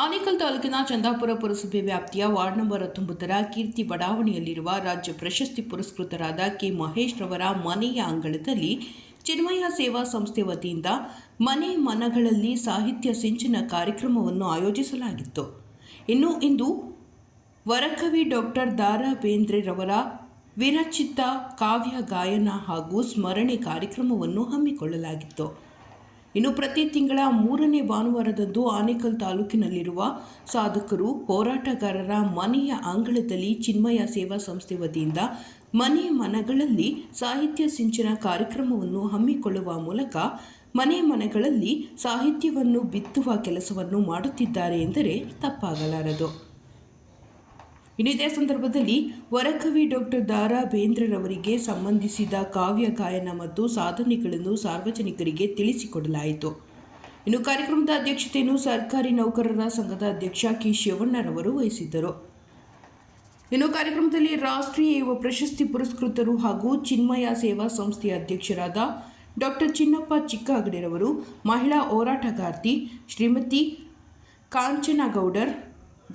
ಆನೇಕಲ್ ತಾಲೂಕಿನ ಚಂದಾಪುರ ಪುರಸಭೆ ವ್ಯಾಪ್ತಿಯ ವಾರ್ಡ್ ನಂಬರ್ 19ರ ಕೀರ್ತಿ ಬಡಾವಣೆಯಲ್ಲಿರುವ ರಾಜ್ಯ ಪ್ರಶಸ್ತಿ ಪುರಸ್ಕೃತರಾದ ಕೆ ಮಹೇಶ್ ರವರ ಮನೆಯ ಅಂಗಳದಲ್ಲಿ ಚಿನ್ಮಯ ಸೇವಾ ಸಂಸ್ಥೆ ವತಿಯಿಂದ ಮನೆ ಮನಗಳಲ್ಲಿ ಸಾಹಿತ್ಯ ಸಿಂಚನ ಕಾರ್ಯಕ್ರಮವನ್ನು ಆಯೋಜಿಸಲಾಗಿತ್ತು. ಇಂದು ವರಕವಿ ಡಾಕ್ಟರ್ ದಾರಾ ಬೇಂದ್ರೆ ರವರ ವಿರಚಿತ ಕಾವ್ಯ ಗಾಯನ ಹಾಗೂ ಸ್ಮರಣೆ ಕಾರ್ಯಕ್ರಮವನ್ನು ಹಮ್ಮಿಕೊಳ್ಳಲಾಗಿತ್ತು. ಪ್ರತಿ ತಿಂಗಳ 3ನೇ ಭಾನುವಾರದಂದು ಆನೇಕಲ್ ತಾಲೂಕಿನಲ್ಲಿರುವ ಸಾಧಕರು, ಹೋರಾಟಗಾರರ ಮನೆಯ ಅಂಗಳದಲ್ಲಿ ಚಿನ್ಮಯ ಸೇವಾ ಸಂಸ್ಥೆ ವತಿಯಿಂದ ಮನೆ ಮನಗಳಲ್ಲಿ ಸಾಹಿತ್ಯ ಸಿಂಚನ ಕಾರ್ಯಕ್ರಮವನ್ನು ಹಮ್ಮಿಕೊಳ್ಳುವ ಮೂಲಕ ಮನೆ ಮನಗಳಲ್ಲಿ ಸಾಹಿತ್ಯವನ್ನು ಬಿತ್ತುವ ಕೆಲಸವನ್ನು ಮಾಡುತ್ತಿದ್ದಾರೆ ಎಂದರೆ ತಪ್ಪಾಗಲಾರದು. ಇದೇ ಸಂದರ್ಭದಲ್ಲಿ ವರಕವಿ ಡಾಕ್ಟರ್ ದಾರಾ ಬೇಂದ್ರೆರವರಿಗೆ ಸಂಬಂಧಿಸಿದ ಕಾವ್ಯ ಗಾಯನ ಮತ್ತು ಸಾಧನೆಗಳನ್ನು ಸಾರ್ವಜನಿಕರಿಗೆ ತಿಳಿಸಿಕೊಡಲಾಯಿತು. ಕಾರ್ಯಕ್ರಮದ ಅಧ್ಯಕ್ಷತೆಯನ್ನು ಸರ್ಕಾರಿ ನೌಕರರ ಸಂಘದ ಅಧ್ಯಕ್ಷ ಕೆ ಶಿವಣ್ಣರವರು ವಹಿಸಿದ್ದರು. ಕಾರ್ಯಕ್ರಮದಲ್ಲಿ ರಾಷ್ಟ್ರೀಯ ಯುವ ಪ್ರಶಸ್ತಿ ಪುರಸ್ಕೃತರು ಹಾಗೂ ಚಿನ್ಮಯ ಸೇವಾ ಸಂಸ್ಥೆಯ ಅಧ್ಯಕ್ಷರಾದ ಡಾಕ್ಟರ್ ಚಿನ್ನಪ್ಪ ಚಿಕ್ಕಹಗಡೆರವರು, ಮಹಿಳಾ ಹೋರಾಟಗಾರ್ತಿ ಶ್ರೀಮತಿ ಕಾಂಚನಾ ಗೌಡರ್,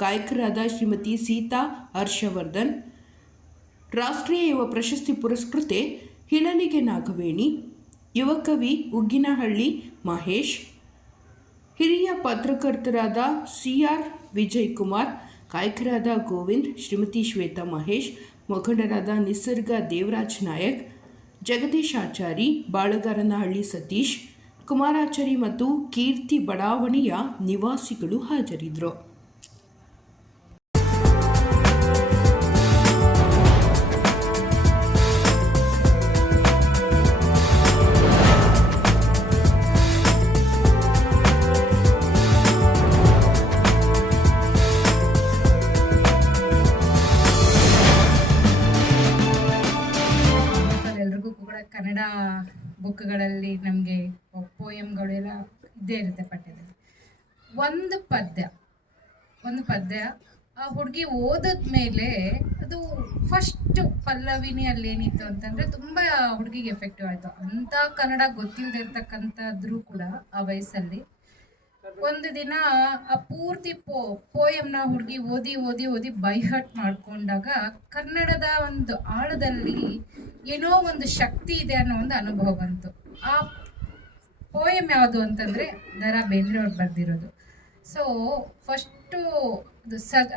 ಗಾಯಕರಾದ ಶ್ರೀಮತಿ ಸೀತಾ ಹರ್ಷವರ್ಧನ್, ರಾಷ್ಟ್ರೀಯ ಯುವ ಪ್ರಶಸ್ತಿ ಪುರಸ್ಕೃತೆ ಹಿಳಲಿಗೆ ನಾಗವೇಣಿ, ಯುವ ಕವಿ ಉಗ್ಗಿನಹಳ್ಳಿ ಮಹೇಶ್, ಹಿರಿಯ ಪತ್ರಕರ್ತರಾದ ಸಿಆರ್ ವಿಜಯಕುಮಾರ್, ಗಾಯಕರಾದ ಗೋವಿಂದ್, ಶ್ರೀಮತಿ ಶ್ವೇತಾ ಮಹೇಶ್, ಮುಖಂಡರಾದ ನಿಸರ್ಗ ದೇವರಾಜ್ ನಾಯಕ್, ಜಗದೀಶ್ ಆಚಾರಿ, ಬಾಳಗಾರನಹಳ್ಳಿ ಸತೀಶ್, ಕುಮಾರಾಚಾರಿ ಮತ್ತು ಕೀರ್ತಿ ಬಡಾವಣೆಯ ನಿವಾಸಿಗಳು ಹಾಜರಿದ್ದರು. ಕನ್ನಡ ಬುಕ್ಗಳಲ್ಲಿ ನಮಗೆ ಪೋಯಮ್ಗಳೆಲ್ಲ ಇದ್ದೇ ಇರುತ್ತೆ ಪಠ್ಯದಲ್ಲಿ. ಒಂದು ಪದ್ಯ ಆ ಹುಡುಗಿ ಓದಿದ್ಮೇಲೆ ಅದು ಫಸ್ಟ್ ಪಲ್ಲವಿನಿ ಅಲ್ಲೇನಿತ್ತು ಅಂತಂದರೆ ತುಂಬ ಹುಡುಗಿಗೆ ಎಫೆಕ್ಟಿವ್ ಆಯಿತು. ಅಂಥ ಕನ್ನಡ ಗೊತ್ತಿಲ್ಲದೆ ಇರ್ತಕ್ಕಂಥದ್ರೂ ಕೂಡ ಆ ವಯಸ್ಸಲ್ಲಿ ಒಂದು ದಿನ ಆ ಪೂರ್ತಿ ಪೋಯಮ್ನ ಹುಡುಗಿ ಓದಿ ಬೈ ಹರ್ಟ್ ಮಾಡ್ಕೊಂಡಾಗ ಕನ್ನಡದ ಒಂದು ಆಳದಲ್ಲಿ ಏನೋ ಒಂದು ಶಕ್ತಿ ಇದೆ ಅನ್ನೋ ಒಂದು ಅನುಭವ ಬಂತು. ಆ ಪೋಯಮ್ ಯಾವುದು ಅಂತಂದರೆ ದ.ರಾ. ಬೇಂದ್ರೆ ಅವ್ರು ಬರೆದಿರೋದು. ಸೊ ಫಸ್ಟು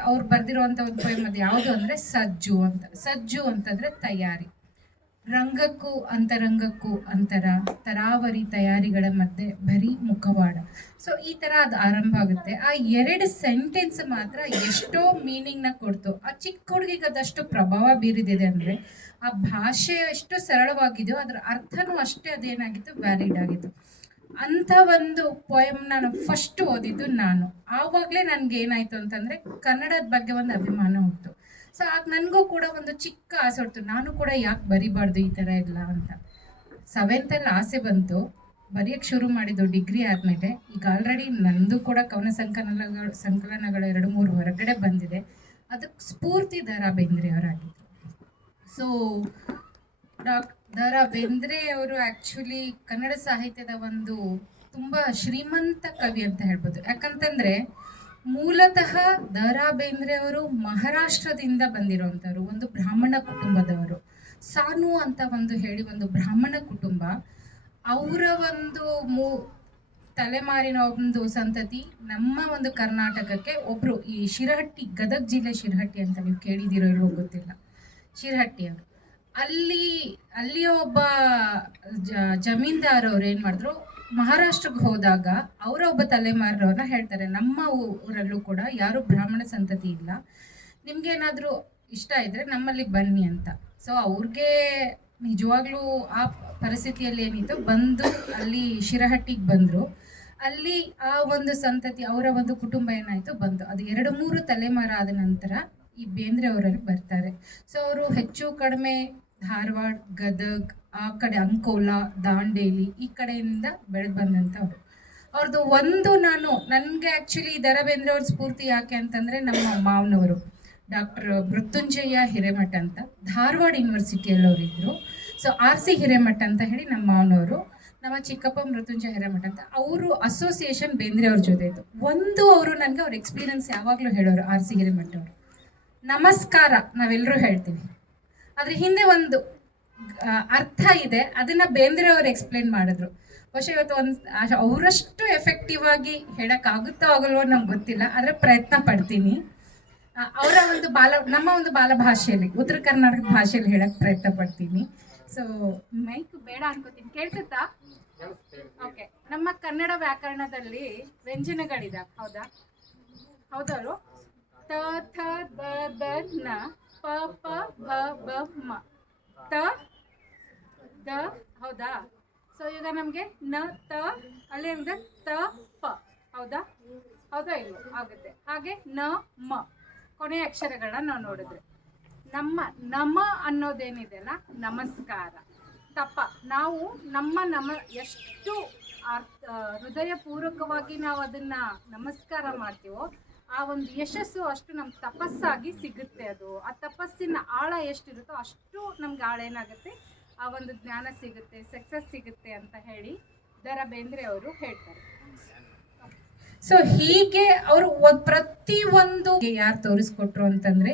ಅವ್ರು ಬರೆದಿರೋವಂಥ ಒಂದು ಪೋಯಮ್ ಅದು ಯಾವುದು ಅಂದರೆ ಸಜ್ಜು ಅಂತಂದರೆ ತಯಾರಿ. ರಂಗಕ್ಕೂ ಅಂತರಂಗಕ್ಕೂ ಅಂತರ, ತರಾವರಿ ತಯಾರಿಗಳ ಮಧ್ಯೆ ಬರೀ ಮುಖವಾಡ. ಸೊ ಈ ಥರ ಅದು ಆರಂಭ ಆಗುತ್ತೆ. ಆ 2 ಸೆಂಟೆನ್ಸ್ ಮಾತ್ರ ಎಷ್ಟೋ ಮೀನಿಂಗ್ನ ಕೊಡ್ತು. ಆ ಚಿಕ್ಕ ಹುಡುಗಿಗೆ ಅದಷ್ಟು ಪ್ರಭಾವ ಬೀರಿದಿದೆ ಅಂದರೆ ಆ ಭಾಷೆ ಎಷ್ಟು ಸರಳವಾಗಿದೆಯೋ ಅದರ ಅರ್ಥನೂ ಅಷ್ಟೇ ಅದೇನಾಗಿತ್ತು, ವ್ಯಾಲಿಡ್ ಆಗಿತ್ತು. ಅಂಥ ಒಂದು ಪೋಯಮ್ನ ನಾನು ಫಸ್ಟ್ ಓದಿದ್ದು ನಾನು. ಆವಾಗಲೇ ನನಗೆ ಏನಾಯಿತು ಅಂತಂದರೆ ಕನ್ನಡದ ಬಗ್ಗೆ ಒಂದು ಅಭಿಮಾನ ಹೋಗ್ತು. ಸೊ ಆಗ ನನಗೂ ಕೂಡ ಒಂದು ಚಿಕ್ಕ ಆಸೆ ಹೊಡ್ತು, ನಾನು ಕೂಡ ಯಾಕೆ ಬರಿಬಾರ್ದು ಈ ಥರ ಎಲ್ಲ ಅಂತ. 7th ಆಸೆ ಬಂತು, ಬರೆಯೋಕ್ಕೆ ಶುರು ಮಾಡಿದ್ದು ಡಿಗ್ರಿ ಆದಮೇಲೆ. ಈಗ ಆಲ್ರೆಡಿ ನಂದು ಕೂಡ ಕವನ ಸಂಕಲನಗಳು 2-3 ಹೊರಗಡೆ ಬಂದಿದೆ. ಅದಕ್ಕೆ ಸ್ಫೂರ್ತಿ ದ.ರಾ. ಬೇಂದ್ರೆ ಅವರಾಗಿದ್ದರು. ಸೊ ದ.ರಾ. ಬೇಂದ್ರೆ ಅವರು ಆ್ಯಕ್ಚುಲಿ ಕನ್ನಡ ಸಾಹಿತ್ಯದ ಒಂದು ತುಂಬ ಶ್ರೀಮಂತ ಕವಿ ಅಂತ ಹೇಳ್ಬೋದು. ಯಾಕಂತಂದರೆ ಮೂಲತಃ ದ.ರಾ. ಬೇಂದ್ರೆ ಅವರು ಮಹಾರಾಷ್ಟ್ರದಿಂದ ಬಂದಿರೋವಂಥವ್ರು, ಒಂದು ಬ್ರಾಹ್ಮಣ ಕುಟುಂಬದವರು. ಸಾನು ಅಂತ ಒಂದು ಬ್ರಾಹ್ಮಣ ಕುಟುಂಬ. ಅವರ ಒಂದು ತಲೆಮಾರಿನ ಒಂದು ಸಂತತಿ ನಮ್ಮ ಒಂದು ಕರ್ನಾಟಕಕ್ಕೆ ಒಬ್ಬರು ಈ ಶಿರಹಟ್ಟಿ, ಗದಗ ಜಿಲ್ಲೆ ಶಿರಹಟ್ಟಿ ಅಂತ ನೀವು ಕೇಳಿದಿರೋ ಇಲ್ವೋ ಗೊತ್ತಿಲ್ಲ, ಶಿರಹಟ್ಟಿ ಅವರು. ಅಲ್ಲಿಯ ಒಬ್ಬ ಜಮೀನ್ದಾರ್ ಅವ್ರು ಏನು ಮಾಡಿದ್ರು, ಮಹಾರಾಷ್ಟ್ರಕ್ಕೆ ಹೋದಾಗ ಅವರ ಒಬ್ಬ ತಲೆಮಾರವ್ರನ್ನ ಹೇಳ್ತಾರೆ, ನಮ್ಮ ಊರಲ್ಲೂ ಕೂಡ ಯಾರು ಬ್ರಾಹ್ಮಣ ಸಂತತಿ ಇಲ್ಲ, ನಿಮ್ಗೇನಾದರೂ ಇಷ್ಟ ಇದ್ದರೆ ನಮ್ಮಲ್ಲಿ ಬನ್ನಿ ಅಂತ. ಸೊ ಅವ್ರಿಗೆ ನಿಜವಾಗ್ಲೂ ಆ ಪರಿಸ್ಥಿತಿಯಲ್ಲಿ ಏನಿತ್ತು, ಬಂದು ಅಲ್ಲಿ ಶಿರಹಟ್ಟಿಗೆ ಬಂದರು. ಅಲ್ಲಿ ಆ ಒಂದು ಸಂತತಿ, ಅವರ ಒಂದು ಕುಟುಂಬ ಏನಾಯಿತು ಬಂತು. ಅದು 2-3 ತಲೆಮಾರ ಆದ ನಂತರ ಈ ಬೇಂದ್ರೆ ಅವರಲ್ಲಿ ಬರ್ತಾರೆ. ಸೊ ಅವರು ಹೆಚ್ಚು ಕಡಿಮೆ ಧಾರವಾಡ, ಗದಗ್, ಆ ಕಡೆ ಅಂಕೋಲಾ, ದಾಂಡೇಲಿ ಈ ಕಡೆಯಿಂದ ಬೆಳೆದು ಬಂದಂಥವ್ರು. ಅವ್ರದ್ದು ನನಗೆ ಆ್ಯಕ್ಚುಲಿ ದ.ರಾ. ಬೇಂದ್ರೆ ಅವ್ರ ಸ್ಫೂರ್ತಿ ಯಾಕೆ ಅಂತಂದರೆ, ನಮ್ಮ ಮಾವನವರು ಡಾಕ್ಟರ್ ಮೃತ್ಯುಂಜಯ ಹಿರೇಮಠ ಅಂತ ಧಾರವಾಡ ಯೂನಿವರ್ಸಿಟಿಯಲ್ಲಿ ಅವರಿದ್ದರು. So R.C. ಹಿರೇಮಠ ಅಂತ ಹೇಳಿ ನಮ್ಮ ಮಾವನವರು. ನಮ್ಮ ಚಿಕ್ಕಪ್ಪ ಮೃತ್ಯುಂಜಯ ಹಿರೇಮಠ ಅಂತ, ಅವರು ಅಸೋಸಿಯೇಷನ್ ಬೇಂದ್ರೆ ಅವ್ರ ಜೊತೆ ಇತ್ತು. ಒಂದು ಅವರು ನನಗೆ ಅವ್ರ ಎಕ್ಸ್ಪೀರಿಯನ್ಸ್ ಯಾವಾಗಲೂ ಹೇಳೋರು, ಆರ್ ಸಿ ಹಿರೇಮಠ ಅವರು. ನಮಸ್ಕಾರ ನಾವೆಲ್ಲರೂ ಹೇಳ್ತೀವಿ, ಅದ್ರ ಹಿಂದೆ ಒಂದು ಅರ್ಥ ಇದೆ, ಅದನ್ನ ಬೇಂದ್ರೆ ಅವರು ಎಕ್ಸ್ಪ್ಲೇನ್ ಮಾಡಿದ್ರು. ಬಹುಶಃ ಇವತ್ತು ಅವರಷ್ಟು ಎಫೆಕ್ಟಿವ್ ಆಗಿ ಹೇಳಕ್ಕಾಗುತ್ತೋ ಆಗಲ್ವೋ ನಮ್ಗೆ ಗೊತ್ತಿಲ್ಲ, ಆದರೆ ಪ್ರಯತ್ನ ಪಡ್ತೀನಿ. ಅವರ ಒಂದು ನಮ್ಮ ಒಂದು ಬಾಲ ಭಾಷೆಯಲ್ಲಿ, ಉತ್ತರ ಕರ್ನಾಟಕ ಭಾಷೆಯಲ್ಲಿ ಹೇಳಕ್ ಪ್ರಯತ್ನ ಪಡ್ತೀನಿ. ಸೊ ಮೈಕ್ ಬೇಡ ಅನ್ಕೋತೀನಿ, ಕೇಳಿಸುತ್ತಾ? ಓಕೆ. ನಮ್ಮ ಕನ್ನಡ ವ್ಯಾಕರಣದಲ್ಲಿ ವ್ಯಂಜನಗಳಿದೆ, ಹೌದಾ? ಹೌದವರು ತ ಥ ದ ದ ನ ಪ ಪ ಭ ಬ ಮ ತ ದ, ಹೌದಾ? ಸೊ ಈಗ ನಮಗೆ ನ ತ ಅಲ್ಲಿ ಅಂದ್ರೆ ತ ಪ, ಹೌದಾ? ಹೌದಾ ಇಲ್ವೋ? ಆಗುತ್ತೆ. ಹಾಗೆ ನ ಮ ಕೊನೆಯ ಅಕ್ಷರಗಳನ್ನ ನಾವು ನೋಡಿದ್ರೆ ನಮ ಅನ್ನೋದೇನಿದೆಯಲ್ಲ, ನಮಸ್ಕಾರ. ತಪ್ಪ ನಾವು ನಮ್ಮ ಎಷ್ಟು ಹೃದಯಪೂರ್ವಕವಾಗಿ ನಾವು ಅದನ್ನ ನಮಸ್ಕಾರ ಮಾಡ್ತೀವೋ ಆ ಒಂದು ಯಶಸ್ಸು ಅಷ್ಟು ನಮ್ಮ ತಪಸ್ಸಾಗಿ ಸಿಗುತ್ತೆ. ಅದು ಆ ತಪಸ್ಸಿನ ಆಳ ಎಷ್ಟಿರುತ್ತೋ ಅಷ್ಟು ನಮ್ಗೆ ಆಳ ಏನಾಗುತ್ತೆ, ಆ ಒಂದು ಜ್ಞಾನ ಸಿಗುತ್ತೆ, ಸಕ್ಸಸ್ ಸಿಗುತ್ತೆ ಅಂತ ಹೇಳಿ ದ.ರಾ. ಬೇಂದ್ರೆ ಅವರು ಹೇಳ್ತಾರೆ. ಸೊ ಹೀಗೆ ಅವರು ಪ್ರತಿಯೊಂದು ಯಾರು ತೋರಿಸ್ಕೊಟ್ರು ಅಂತಂದ್ರೆ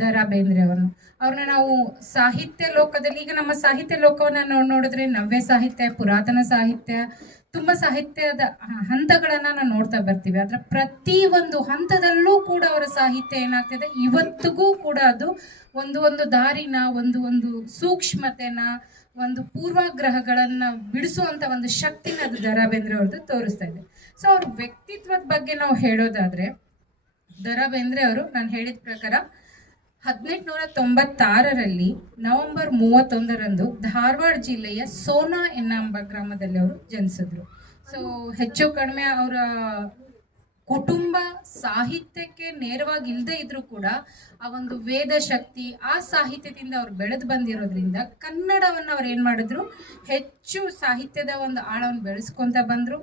ದ.ರಾ. ಬೇಂದ್ರೆ ಅವ್ರನ್ನ ನಾವು ಸಾಹಿತ್ಯ ಲೋಕದಲ್ಲಿ, ಈಗ ನಮ್ಮ ಸಾಹಿತ್ಯ ಲೋಕವನ್ನ ನೋಡಿದ್ರೆ ನವ್ಯ ಸಾಹಿತ್ಯ, ಪುರಾತನ ಸಾಹಿತ್ಯ, ತುಂಬಾ ಸಾಹಿತ್ಯದ ಹಂತಗಳನ್ನ ನಾವು ನೋಡ್ತಾ ಬರ್ತೀವಿ. ಅದರ ಪ್ರತಿ ಒಂದು ಹಂತದಲ್ಲೂ ಕೂಡ ಅವರ ಸಾಹಿತ್ಯ ಏನಾಗ್ತಿದೆ, ಇವತ್ತಿಗೂ ಕೂಡ ಅದು ಒಂದು ದಾರಿನ, ಒಂದು ಸೂಕ್ಷ್ಮತೆನ, ಒಂದು ಪೂರ್ವಾಗ್ರಹಗಳನ್ನ ಬಿಡಿಸುವಂತ ಒಂದು ಶಕ್ತಿನ ಅದು ದ.ರಾ. ಬೇಂದ್ರೆ ಅವ್ರದ್ದು ತೋರಿಸ್ತಾ ಇದೆ. ಸೊ ಅವ್ರ ವ್ಯಕ್ತಿತ್ವದ ಬಗ್ಗೆ ನಾವು ಹೇಳೋದಾದ್ರೆ, ದ.ರಾ. ಬೇಂದ್ರೆ ಅವರು ನಾನು ಹೇಳಿದ ಪ್ರಕಾರ 1896ರಲ್ಲಿ ನವೆಂಬರ್ 31ರಂದು ಧಾರವಾಡ ಜಿಲ್ಲೆಯ ಸೋನಾ ಎನ್ನಂಬ ಗ್ರಾಮದಲ್ಲಿ ಅವರು ಜನಿಸಿದ್ರು. ಸೊ ಹೆಚ್ಚು ಕಡಿಮೆ ಅವರ ಕುಟುಂಬ ಸಾಹಿತ್ಯಕ್ಕೆ ನೇರವಾಗಿ ಇಲ್ಲದೆ ಇದ್ರೂ ಕೂಡ ಆ ಒಂದು ವೇದ ಶಕ್ತಿ, ಆ ಸಾಹಿತ್ಯದಿಂದ ಅವ್ರು ಬೆಳೆದು ಬಂದಿರೋದ್ರಿಂದ ಕನ್ನಡವನ್ನು ಅವ್ರು ಏನು ಮಾಡಿದ್ರು, ಹೆಚ್ಚು ಸಾಹಿತ್ಯದ ಒಂದು ಆಳವನ್ನು ಬೆಳೆಸ್ಕೊಂತ ಬಂದರು.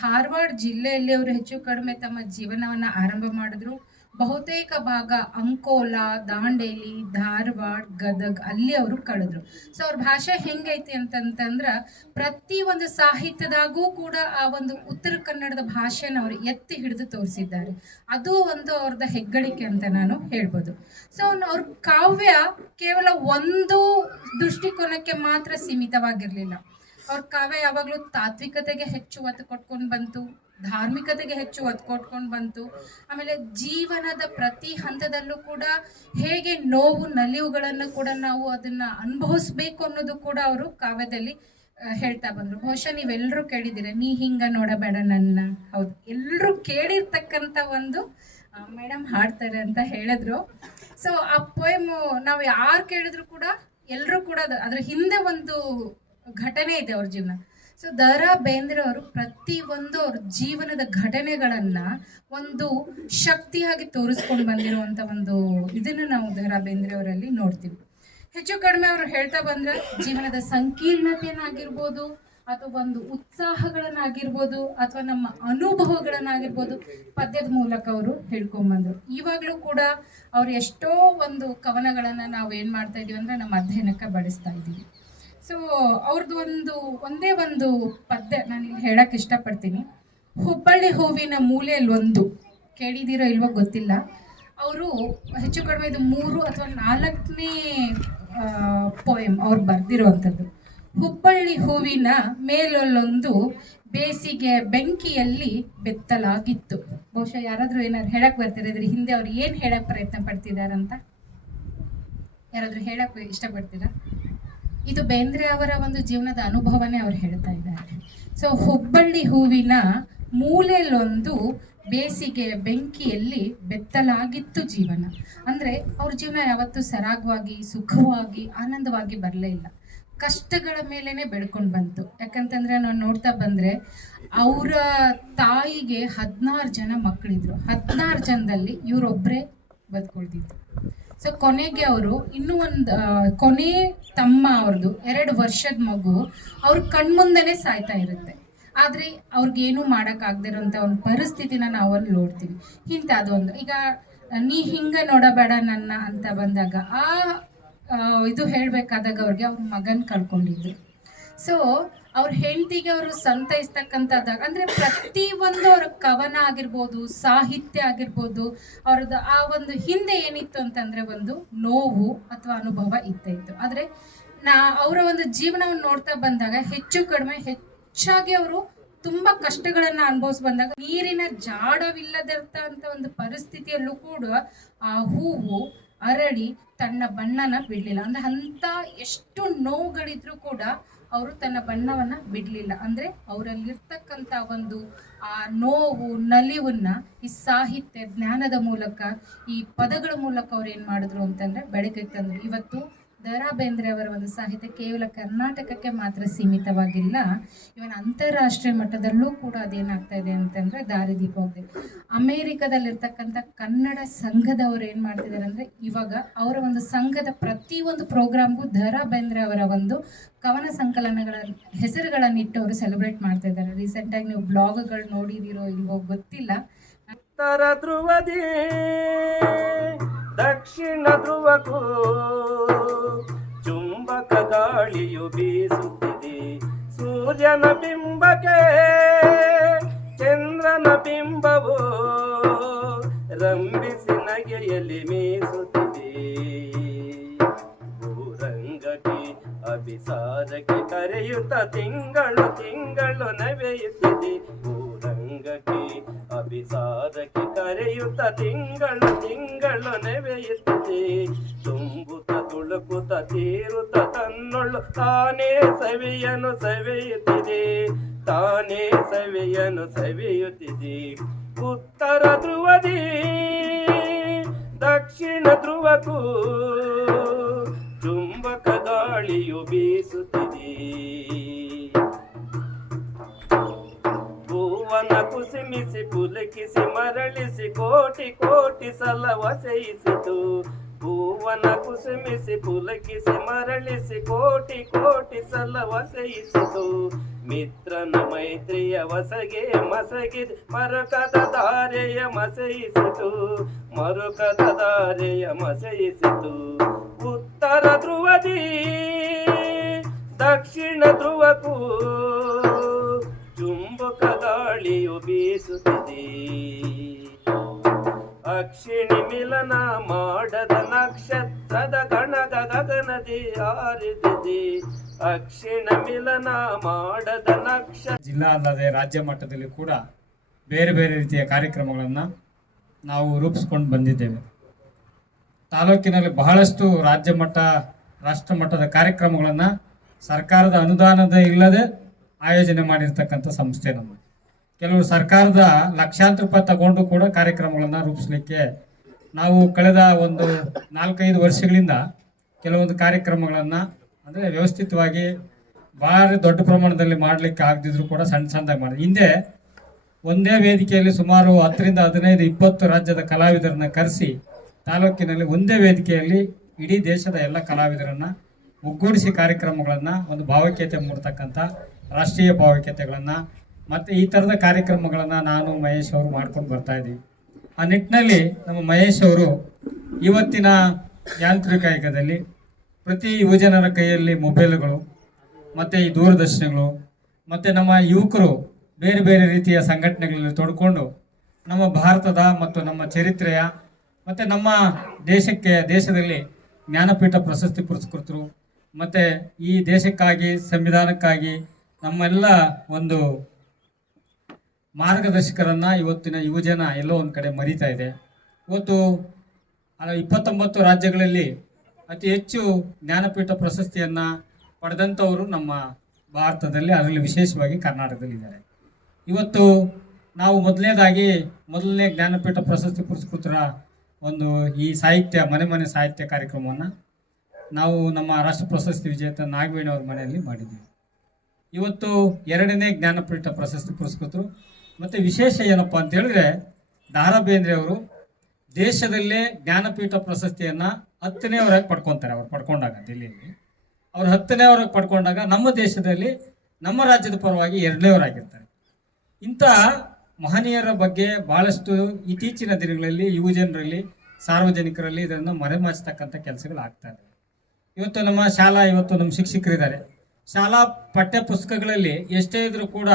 ಧಾರವಾಡ ಜಿಲ್ಲೆಯಲ್ಲಿ ಅವರು ಹೆಚ್ಚು ಕಡಿಮೆ ತಮ್ಮ ಜೀವನವನ್ನು ಆರಂಭ ಮಾಡಿದ್ರು. ಬಹುತೇಕ ಭಾಗ ಅಂಕೋಲಾ, ದಾಂಡೇಲಿ, ಧಾರವಾಡ, ಗದಗ್ ಅಲ್ಲಿ ಅವರು ಕಳೆದ್ರು. ಸೊ ಅವ್ರ ಭಾಷೆ ಹೆಂಗೈತಿ ಅಂತಂದ್ರ ಪ್ರತಿ ಒಂದು ಸಾಹಿತ್ಯದಾಗೂ ಕೂಡ ಆ ಒಂದು ಉತ್ತರ ಕನ್ನಡದ ಭಾಷೆನ ಅವರು ಎತ್ತಿ ಹಿಡಿದು ತೋರಿಸಿದ್ದಾರೆ. ಅದು ಒಂದು ಅವ್ರದ ಹೆಗ್ಗಳಿಕೆ ಅಂತ ನಾನು ಹೇಳ್ಬೋದು. ಸೊ ಅವ್ರ ಕಾವ್ಯ ಕೇವಲ ಒಂದು ದೃಷ್ಟಿಕೋನಕ್ಕೆ ಮಾತ್ರ ಸೀಮಿತವಾಗಿರ್ಲಿಲ್ಲ. ಅವ್ರ ಕಾವ್ಯ ಯಾವಾಗಲೂ ತಾತ್ವಿಕತೆಗೆ ಹೆಚ್ಚು ಒತ್ತು ಕೊಟ್ಕೊಂಡು ಬಂತು, ಧಾರ್ಮಿಕತೆಗೆ ಹೆಚ್ಚು ಒತ್ತು ಕೊಟ್ಕೊಂಡು ಬಂತು. ಆಮೇಲೆ ಜೀವನದ ಪ್ರತಿ ಹಂತದಲ್ಲೂ ಕೂಡ ಹೇಗೆ ನೋವು ನಲಿವುಗಳನ್ನು ಕೂಡ ನಾವು ಅದನ್ನ ಅನುಭವಿಸ್ಬೇಕು ಅನ್ನೋದು ಕೂಡ ಅವರು ಕಾವ್ಯದಲ್ಲಿ ಹೇಳ್ತಾ ಬಂದ್ರು. ಬಹುಶಃ ನೀವೆಲ್ಲರೂ ಕೇಳಿದ್ದೀರ, ನೀ ಹಿಂಗ ನೋಡಬೇಡ ನನ್ನ. ಹೌದು, ಎಲ್ಲರೂ ಕೇಳಿರ್ತಕ್ಕಂಥ ಒಂದು ಮೇಡಮ್ ಹಾಡ್ತಾರೆ ಅಂತ ಹೇಳಿದ್ರು. ಸೊ ಆ ಪೋಯಮ್ ನಾವು ಯಾರು ಕೇಳಿದ್ರು ಕೂಡ ಎಲ್ಲರೂ ಕೂಡ ಅದ್ರ ಹಿಂದೆ ಒಂದು ಘಟನೆ ಇದೆ ಅವ್ರ ಜೀವನ. ಸೊ ದ.ರಾ. ಬೇಂದ್ರೆ ಅವರು ಪ್ರತಿಯೊಂದು ಅವ್ರ ಜೀವನದ ಘಟನೆಗಳನ್ನ ಒಂದು ಶಕ್ತಿಯಾಗಿ ತೋರಿಸ್ಕೊಂಡು ಬಂದಿರುವಂತ ಒಂದು ಇದನ್ನು ನಾವು ದ.ರಾ. ಬೇಂದ್ರೆ ಅವರಲ್ಲಿ ನೋಡ್ತೀವಿ. ಹೆಚ್ಚು ಕಡಿಮೆ ಅವರು ಹೇಳ್ತಾ ಬಂದ್ರೆ ಜೀವನದ ಸಂಕೀರ್ಣತೆಯನ್ನಾಗಿರ್ಬೋದು, ಅಥವಾ ಒಂದು ಉತ್ಸಾಹಗಳನ್ನಾಗಿರ್ಬೋದು, ಅಥವಾ ನಮ್ಮ ಅನುಭವಗಳನ್ನಾಗಿರ್ಬೋದು ಪದ್ಯದ ಮೂಲಕ ಅವರು ಹೇಳ್ಕೊಂಡ್ಬಂದರು. ಇವಾಗಲೂ ಕೂಡ ಅವ್ರು ಎಷ್ಟೋ ಒಂದು ಕವನಗಳನ್ನ ನಾವು ಏನ್ ಮಾಡ್ತಾ ಇದೀವಿ ಅಂದ್ರೆ ನಮ್ಮ ಅಧ್ಯಯನಕ್ಕೆ ಬಳಸ್ತಾ ಇದ್ದೀವಿ. ಸೊ ಅವ್ರದ್ದು ಒಂದೇ ಒಂದು ಪದ್ಯ ನಾನು ಇಲ್ಲಿ ಹೇಳಕ್ ಇಷ್ಟಪಡ್ತೀನಿ. ಹುಬ್ಬಳ್ಳಿ ಹೂವಿನ ಮೂಲೆಯಲ್ಲಿ ಒಂದು, ಕೇಳಿದಿರೋ ಇಲ್ವೋ ಗೊತ್ತಿಲ್ಲ. ಅವರು ಹೆಚ್ಚು ಕಡಿಮೆ ಇದು 3 ಅಥವಾ 4ನೇ ಪೋಯಮ್ ಅವ್ರು ಬರ್ದಿರುವಂಥದ್ದು. ಹುಬ್ಬಳ್ಳಿ ಹೂವಿನ ಮೇಲೊಂದು ಬೇಸಿಗೆ ಬೆಂಕಿಯಲ್ಲಿ ಬೆತ್ತಲಾಗಿತ್ತು. ಬಹುಶಃ ಯಾರಾದ್ರೂ ಏನಾದ್ರು ಹೇಳಕ್ ಬರ್ತಾರೆ ಇದ್ರ ಹಿಂದೆ ಅವ್ರು ಏನ್ ಹೇಳಕ್ ಪ್ರಯತ್ನ ಪಡ್ತಿದಾರಂತ ಯಾರಾದ್ರೂ ಹೇಳಕ್ ಇಷ್ಟಪಡ್ತೀರಾ? ಇದು ಬೇಂದ್ರೆ ಅವರ ಒಂದು ಜೀವನದ ಅನುಭವನೇ ಅವ್ರು ಹೇಳ್ತಾ ಇದ್ದಾರೆ. ಸೊ ಹುಬ್ಬಳ್ಳಿ ಹೂವಿನ ಮೂಲೆಯಲ್ಲೊಂದು ಬೇಸಿಗೆ ಬೆಂಕಿಯಲ್ಲಿ ಬೆತ್ತಲಾಗಿತ್ತು ಜೀವನ. ಅಂದ್ರೆ ಅವ್ರ ಜೀವನ ಯಾವತ್ತೂ ಸರಾಗವಾಗಿ, ಸುಖವಾಗಿ, ಆನಂದವಾಗಿ ಬರಲೇ ಇಲ್ಲ. ಕಷ್ಟಗಳ ಮೇಲೇನೆ ಬೆಳ್ಕೊಂಡು ಬಂತು. ಯಾಕಂತಂದ್ರೆ ನಾವು ನೋಡ್ತಾ ಬಂದ್ರೆ ಅವರ ತಾಯಿಗೆ 16 ಜನ ಮಕ್ಕಳಿದ್ರು. 16 ಜನದಲ್ಲಿ ಇವರೊಬ್ಬರೇ ಬದುಕೊಳ್ತಿದ್ರು. ಸೊ ಕೊನೆಗೆ ಅವರು ಇನ್ನೂ ಒಂದು ಕೊನೆ ತಮ್ಮ ಅವ್ರದ್ದು 2 ವರ್ಷದ ಮಗು ಅವ್ರ ಕಣ್ಮುಂದೆನೆ ಸಾಯ್ತಾ ಇರುತ್ತೆ. ಆದ್ರೆ ಅವ್ರಿಗೇನು ಮಾಡೋಕ್ಕಾಗದಿರೋಂಥ ಒಂದು ಪರಿಸ್ಥಿತಿನ ನಾವು ಅಲ್ಲಿ ನೋಡ್ತೀವಿ. ಇಂಥದ್ದೊಂದು ಈಗ ನೀ ಹಿಂಗ ನೋಡಬೇಡ ನನ್ನ ಅಂತ ಬಂದಾಗ ಇದು ಹೇಳ್ಬೇಕಾದಾಗ ಅವ್ರಿಗೆ ಅವ್ರ ಮಗನ್ ಕಳ್ಕೊಂಡಿದ್ರು. ಸೊ ಅವ್ರ ಹೆಂಡತಿಗೆ ಅವರು ಸಂತೈಸ್ತಕ್ಕಂಥದ್ದಾಗ ಅಂದರೆ ಪ್ರತಿಯೊಂದು ಅವ್ರ ಕವನ ಆಗಿರ್ಬೋದು, ಸಾಹಿತ್ಯ ಆಗಿರ್ಬೋದು, ಅವ್ರದ್ದು ಆ ಒಂದು ಹಿಂದೆ ಏನಿತ್ತು ಅಂತಂದರೆ ಒಂದು ನೋವು ಅಥವಾ ಅನುಭವ ಇತ್ತೇ ಇತ್ತು. ಆದರೆ ಅವರ ಒಂದು ಜೀವನವನ್ನು ನೋಡ್ತಾ ಬಂದಾಗ ಹೆಚ್ಚಾಗಿ ಅವರು ತುಂಬ ಕಷ್ಟಗಳನ್ನು ಅನುಭವಿಸಿ ಬಂದಾಗ ನೀರಿನ ಜಾಡವಿಲ್ಲದಂಥ ಒಂದು ಪರಿಸ್ಥಿತಿಯಲ್ಲೂ ಕೂಡ ಆ ಹೂವು ಅರಳಿ ತನ್ನ ಬಣ್ಣನ ಬಿಡಲಿಲ್ಲ. ಅಂದರೆ ಅಂಥ ಎಷ್ಟು ನೋವುಗಳಿದ್ರೂ ಕೂಡ ಅವರು ತನ್ನ ಬಣ್ಣವನ್ನು ಬಿಡಲಿಲ್ಲ. ಅಂದರೆ ಅವರಲ್ಲಿರ್ತಕ್ಕಂಥ ಒಂದು ಆ ನೋವು ನಲಿವನ್ನ ಈ ಸಾಹಿತ್ಯ ಜ್ಞಾನದ ಮೂಲಕ, ಈ ಪದಗಳ ಮೂಲಕ ಅವ್ರು ಏನು ಮಾಡಿದ್ರು ಅಂತಂದರೆ ಬೆಳಕಿಗೆ ತಂದರು. ಇವತ್ತು ದ.ರಾ ಬೇಂದ್ರೆ ಅವರ ಒಂದು ಸಾಹಿತ್ಯ ಕೇವಲ ಕರ್ನಾಟಕಕ್ಕೆ ಮಾತ್ರ ಸೀಮಿತವಾಗಿಲ್ಲ, ಇವನ್ ಅಂತಾರಾಷ್ಟ್ರೀಯ ಮಟ್ಟದಲ್ಲೂ ಕೂಡ ಅದೇನಾಗ್ತಾ ಇದೆ ಅಂತಂದರೆ ದಾರಿದೀಪವಾಗಿದೆ. ಅಮೇರಿಕದಲ್ಲಿರ್ತಕ್ಕಂಥ ಕನ್ನಡ ಸಂಘದವರು ಏನು ಮಾಡ್ತಿದ್ದಾರೆ ಅಂದರೆ ಇವಾಗ ಅವರ ಒಂದು ಸಂಘದ ಪ್ರತಿಯೊಂದು ಪ್ರೋಗ್ರಾಮ್ಗೂ ದ.ರಾ ಬೇಂದ್ರೆ ಅವರ ಒಂದು ಕವನ ಸಂಕಲನಗಳ ಹೆಸರುಗಳನ್ನಿಟ್ಟು ಅವರು ಸೆಲೆಬ್ರೇಟ್ ಮಾಡ್ತಾ ಇದ್ದಾರೆ. ರೀಸೆಂಟಾಗಿ ನೀವು ಬ್ಲಾಗ್ಗಳು ನೋಡಿದಿರೋ ಇಲ್ವೋ ಗೊತ್ತಿಲ್ಲ. ಉತ್ತರ ಧ್ರುವದಿ ದಕ್ಷಿಣ ಧ್ರುವಕ್ಕೂ ಚುಂಬಕ ಗಾಳಿಯು ಬೀಸುತ್ತಿದೆ. ಸೂರ್ಯನ ಬಿಂಬಕ್ಕೆ ಚಂದ್ರನ ಬಿಂಬವು ರಂಭಿಸಿ ನಗೆಯಲ್ಲಿ ಮೀಸುತ್ತಿದೆ. ಭೂರಂಗಕ್ಕೆ ಅಭಿಸಾರಕ್ಕೆ ಕರೆಯುತ್ತ ತಿಂಗಳು ತಿಂಗಳು ನವೆಯುತ್ತಿದೆ. ಭೂರಂಗಕ್ಕೆ ಅಭಿಸಾರಕ್ಕೆ ಕರೆಯುತ್ತ ತಿಂಗಳು ತಿಂಗಳು ನವೆಯುತ್ತಿದೆ. ತುಂಬುತ್ತ ತುಳುಕುತ್ತ ತೀರುತ್ತ ತನ್ನೊಳ್ಳು ತಾನೇ ಸವಿಯನು ಸವೆಯುತ್ತಿದೆ. ತಾನೇ ಸವಿಯನು ಸವೆಯುತ್ತಿದೆ. ಉತ್ತರ ಧ್ರುವದಿ ದಕ್ಷಿಣ ಧ್ರುವಕ್ಕೂ ಚುಂಬಕ ಗಾಳಿಯು ಬೀಸುತ್ತಿದೆ. ಭುವನ ಕುಸಿಮಿಸಿ ಪುಲಕಿಸಿ ಮರಳಿಸಿ ಕೋಟಿ ಕೋಟಿ ಸಲ ವಸಯಿಸಿತು. ಭುವನ ಕುಸುಮಿಸಿ ಪುಲಕಿಸಿ ಮರಳಿಸಿ ಕೋಟಿ ಕೋಟಿ ಸಲ ವಸಯಿಸಿತು. ಮಿತ್ರನ ಮೈತ್ರಿಯ ವಸಗೆ ಮಸಗಿದ ಮರುಕದ ದಾರೆಯ ಮಸಯಿಸಿತು. ಮರುಕದ ದಾರೆಯ ಮಸಯಿಸಿತು. ಉತ್ತರ ಧ್ರುವದಿ ದಕ್ಷಿಣ ಧ್ರುವಕ್ಕೂ ಚುಂಬಕ ಗಾಳಿಯು ಬೀಸುತ್ತಿದೆ. ಅಕ್ಷಿಣಿ ಮಿಲನ ಮಾಡದ ನಕ್ಷತ್ರದ ಗಣಗ ಗಗನದಿ ಹಾರಿದಿದೆ. ಅಕ್ಷಿಣ ಮಿಲನ ಮಾಡದ ನಕ್ಷತ್ರ ಜಿಲ್ಲಾ ಅಲ್ಲದೆ ರಾಜ್ಯ ಮಟ್ಟದಲ್ಲಿ ಕೂಡ ಬೇರೆ ಬೇರೆ ರೀತಿಯ ಕಾರ್ಯಕ್ರಮಗಳನ್ನು ನಾವು ರೂಪಿಸ್ಕೊಂಡು ಬಂದಿದ್ದೇವೆ. ತಾಲೂಕಿನಲ್ಲಿ ಬಹಳಷ್ಟು ರಾಜ್ಯ ಮಟ್ಟ ರಾಷ್ಟ್ರ ಮಟ್ಟದ ಕಾರ್ಯಕ್ರಮಗಳನ್ನು ಸರ್ಕಾರದ ಅನುದಾನದ ಇಲ್ಲದೆ ಆಯೋಜನೆ ಮಾಡಿರ್ತಕ್ಕಂಥ ಸಂಸ್ಥೆ ನಮ್ಮ. ಕೆಲವರು ಸರ್ಕಾರದ ಲಕ್ಷಾಂತರ ರೂಪಾಯಿ ತಗೊಂಡು ಕೂಡ ಕಾರ್ಯಕ್ರಮಗಳನ್ನು ರೂಪಿಸಲಿಕ್ಕೆ ನಾವು ಕಳೆದ ಒಂದು 4-5 ವರ್ಷಗಳಿಂದ ಕೆಲವೊಂದು ಕಾರ್ಯಕ್ರಮಗಳನ್ನು ಅಂದರೆ ವ್ಯವಸ್ಥಿತವಾಗಿ ಭಾರಿ ದೊಡ್ಡ ಪ್ರಮಾಣದಲ್ಲಿ ಮಾಡಲಿಕ್ಕೆ ಆಗದಿದ್ರು ಕೂಡ ಸಣ್ಣ ಸಣ್ಣದಾಗಿ ಮಾಡಿದೆ. ಹಿಂದೆ ಒಂದೇ ವೇದಿಕೆಯಲ್ಲಿ ಸುಮಾರು 10-15-20 ರಾಜ್ಯದ ಕಲಾವಿದರನ್ನು ಕರೆಸಿ ತಾಲೂಕಿನಲ್ಲಿ ಒಂದೇ ವೇದಿಕೆಯಲ್ಲಿ ಇಡೀ ದೇಶದ ಎಲ್ಲ ಕಲಾವಿದರನ್ನು ಒಗ್ಗೂಡಿಸಿ ಕಾರ್ಯಕ್ರಮಗಳನ್ನು ಒಂದು ಭಾವೈಕ್ಯತೆ ಮೂಡ್ತಕ್ಕಂಥ ರಾಷ್ಟ್ರೀಯ ಭಾವೈಕ್ಯತೆಗಳನ್ನು ಮತ್ತು ಈ ಥರದ ಕಾರ್ಯಕ್ರಮಗಳನ್ನು ನಾನು ಮಹೇಶ್ ಅವರು ಮಾಡ್ಕೊಂಡು ಬರ್ತಾ ಇದ್ದೀವಿ. ಆ ನಿಟ್ಟಿನಲ್ಲಿ ನಮ್ಮ ಮಹೇಶ್ ಅವರು ಇವತ್ತಿನ ಯಾಂತ್ರಿಕ ಯುಗದಲ್ಲಿ ಪ್ರತಿ ಯುವಜನರ ಕೈಯಲ್ಲಿ ಮೊಬೈಲ್ಗಳು ಮತ್ತು ಈ ದೂರದರ್ಶನಗಳು ಮತ್ತು ನಮ್ಮ ಯುವಕರು ಬೇರೆ ಬೇರೆ ರೀತಿಯ ಸಂಘಟನೆಗಳಲ್ಲಿ ತೊಡ್ಕೊಂಡು ನಮ್ಮ ಭಾರತದ ಮತ್ತು ನಮ್ಮ ಚರಿತ್ರೆಯ ಮತ್ತು ನಮ್ಮ ದೇಶದಲ್ಲಿ ಜ್ಞಾನಪೀಠ ಪ್ರಶಸ್ತಿ ಪುರಸ್ಕೃತರು ಮತ್ತು ಈ ದೇಶಕ್ಕಾಗಿ ಸಂವಿಧಾನಕ್ಕಾಗಿ ನಮ್ಮೆಲ್ಲ ಒಂದು ಮಾರ್ಗದರ್ಶಕರನ್ನು ಇವತ್ತಿನ ಯುವಜನ ಎಲ್ಲೋ ಒಂದು ಕಡೆ ಮರೀತಾ ಇದೆ. ಇವತ್ತು 29 ರಾಜ್ಯಗಳಲ್ಲಿ ಅತಿ ಹೆಚ್ಚು ಜ್ಞಾನಪೀಠ ಪ್ರಶಸ್ತಿಯನ್ನು ಪಡೆದಂಥವರು ನಮ್ಮ ಭಾರತದಲ್ಲಿ, ಅದರಲ್ಲಿ ವಿಶೇಷವಾಗಿ ಕರ್ನಾಟಕದಲ್ಲಿದ್ದಾರೆ. ಇವತ್ತು ನಾವು ಮೊದಲನೇ ಜ್ಞಾನಪೀಠ ಪ್ರಶಸ್ತಿ ಪುರಸ್ಕೃತರ ಒಂದು ಈ ಸಾಹಿತ್ಯ ಮನೆ ಸಾಹಿತ್ಯ ಕಾರ್ಯಕ್ರಮವನ್ನು ನಾವು ನಮ್ಮ ರಾಷ್ಟ್ರ ಪ್ರಶಸ್ತಿ ವಿಜೇತ ನಾಗವೇಣಿ ಅವ್ರ ಮನೆಯಲ್ಲಿ ಮಾಡಿದ್ದೀವಿ. ಇವತ್ತು 2ನೇ ಜ್ಞಾನಪೀಠ ಪ್ರಶಸ್ತಿ ಪುರಸ್ಕೃತರು. ಮತ್ತು ವಿಶೇಷ ಏನಪ್ಪ ಅಂತ ಹೇಳಿದ್ರೆ ದ.ರಾ ಬೇಂದ್ರೆ ಅವರು ದೇಶದಲ್ಲೇ ಜ್ಞಾನಪೀಠ ಪ್ರಶಸ್ತಿಯನ್ನು 10ನೇವರಾಗಿ ಪಡ್ಕೊತಾರೆ. ಅವ್ರು ಪಡ್ಕೊಂಡಾಗ ದಿಲ್ಲಿಯಲ್ಲಿ ಅವ್ರು 10ನೇವರಾಗಿ ಪಡ್ಕೊಂಡಾಗ ನಮ್ಮ ದೇಶದಲ್ಲಿ ನಮ್ಮ ರಾಜ್ಯದ ಪರವಾಗಿ 2ನೇವರಾಗಿರ್ತಾರೆ. ಇಂಥ ಮಹನೀಯರ ಬಗ್ಗೆ ಭಾಳಷ್ಟು ಇತ್ತೀಚಿನ ದಿನಗಳಲ್ಲಿ ಯುವಜನರಲ್ಲಿ ಸಾರ್ವಜನಿಕರಲ್ಲಿ ಇದನ್ನು ಮರೆಮಾಚತಕ್ಕಂಥ ಕೆಲಸಗಳು ಆಗ್ತಾ ಇದೆ. ಇವತ್ತು ನಮ್ಮ ಶಾಲಾ ನಮ್ಮ ಶಿಕ್ಷಕರಿದ್ದಾರೆ, ಶಾಲಾ ಪಠ್ಯ ಪುಸ್ತಕಗಳಲ್ಲಿ ಎಷ್ಟೇ ಇದ್ರೂ ಕೂಡ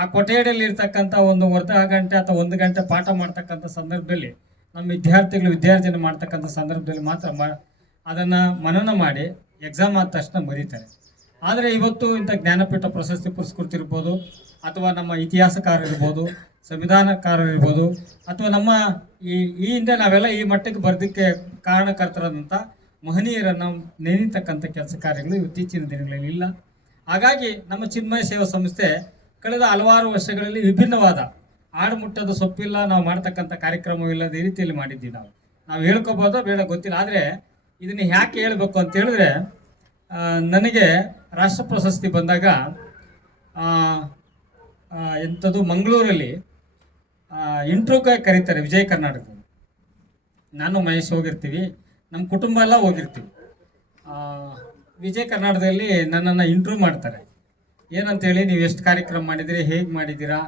ಆ ಕೊಠಡಿಯಲ್ಲಿ ಇರ್ತಕ್ಕಂಥ ಒಂದು ಅರ್ಧ ಗಂಟೆ ಅಥವಾ 1 ಗಂಟೆ ಪಾಠ ಮಾಡ್ತಕ್ಕಂಥ ಸಂದರ್ಭದಲ್ಲಿ ನಮ್ಮ ವಿದ್ಯಾರ್ಥಿಗಳು ವಿದ್ಯಾರ್ಜನೆ ಮಾಡ್ತಕ್ಕಂಥ ಸಂದರ್ಭದಲ್ಲಿ ಮಾತ್ರ ಅದನ್ನು ಮನನ ಮಾಡಿ ಎಕ್ಸಾಮ್ ಆದ ತಕ್ಷಣ ಮರೀತಾರೆ. ಆದರೆ ಇವತ್ತು ಇಂಥ ಜ್ಞಾನಪೀಠ ಪ್ರಶಸ್ತಿ ಪುರಸ್ಕೃತಿರ್ಬೋದು, ಅಥವಾ ನಮ್ಮ ಇತಿಹಾಸಕಾರರಿರ್ಬೋದು, ಸಂವಿಧಾನಕಾರರಿರ್ಬೋದು, ಅಥವಾ ನಮ್ಮ ಈ ಹಿಂದೆ ನಾವೆಲ್ಲ ಈ ಮಟ್ಟಕ್ಕೆ ಬರೋದಕ್ಕೆ ಕಾರಣಕರ್ತರಾದಂಥ ಮಹನೀಯರನ್ನು ನೆನೀತಕ್ಕಂಥ ಕೆಲಸ ಕಾರ್ಯಗಳು ಇತ್ತೀಚಿನ ದಿನಗಳಲ್ಲಿ ಇಲ್ಲ. ಹಾಗಾಗಿ ನಮ್ಮ ಚಿನ್ಮಯ ಸೇವಾ ಸಂಸ್ಥೆ ಕಳೆದ ಹಲವಾರು ವರ್ಷಗಳಲ್ಲಿ ವಿಭಿನ್ನವಾದ ಆಡುಮುಟ್ಟದ ಸೊಪ್ಪಿಲ್ಲ, ನಾವು ಮಾಡ್ತಕ್ಕಂಥ ಕಾರ್ಯಕ್ರಮವಿಲ್ಲದ ಈ ರೀತಿಯಲ್ಲಿ ಮಾಡಿದ್ದೀವಿ. ನಾವು ಹೇಳ್ಕೋಬೋದೋ ಬೇಡ ಗೊತ್ತಿಲ್ಲ. ಆದರೆ ಇದನ್ನು ಯಾಕೆ ಹೇಳಬೇಕು ಅಂತ ಹೇಳಿದ್ರೆ, ನನಗೆ ರಾಷ್ಟ್ರ ಪ್ರಶಸ್ತಿ ಬಂದಾಗ ಎಂಥದ್ದು ಮಂಗಳೂರಲ್ಲಿ ಇಂಟ್ರೋಗೆ ಕರೀತಾರೆ ವಿಜಯ ಕರ್ನಾಟಕದಲ್ಲಿ. ನಾನು ಮಹೇಶ್ ಹೋಗಿರ್ತೀವಿ, ನಮ್ಮ ಕುಟುಂಬ ಎಲ್ಲ ಹೋಗಿರ್ತೀವಿ. ವಿಜಯ ಕರ್ನಾಟಕದಲ್ಲಿ ನನ್ನನ್ನು ಇಂಟ್ರ್ಯೂ ಮಾಡ್ತಾರೆ. ಏನಂತೇಳಿ, ನೀವು ಎಷ್ಟು ಕಾರ್ಯಕ್ರಮ ಮಾಡಿದಿರಿ, ಹೇಗೆ ಮಾಡಿದ್ದೀರಾ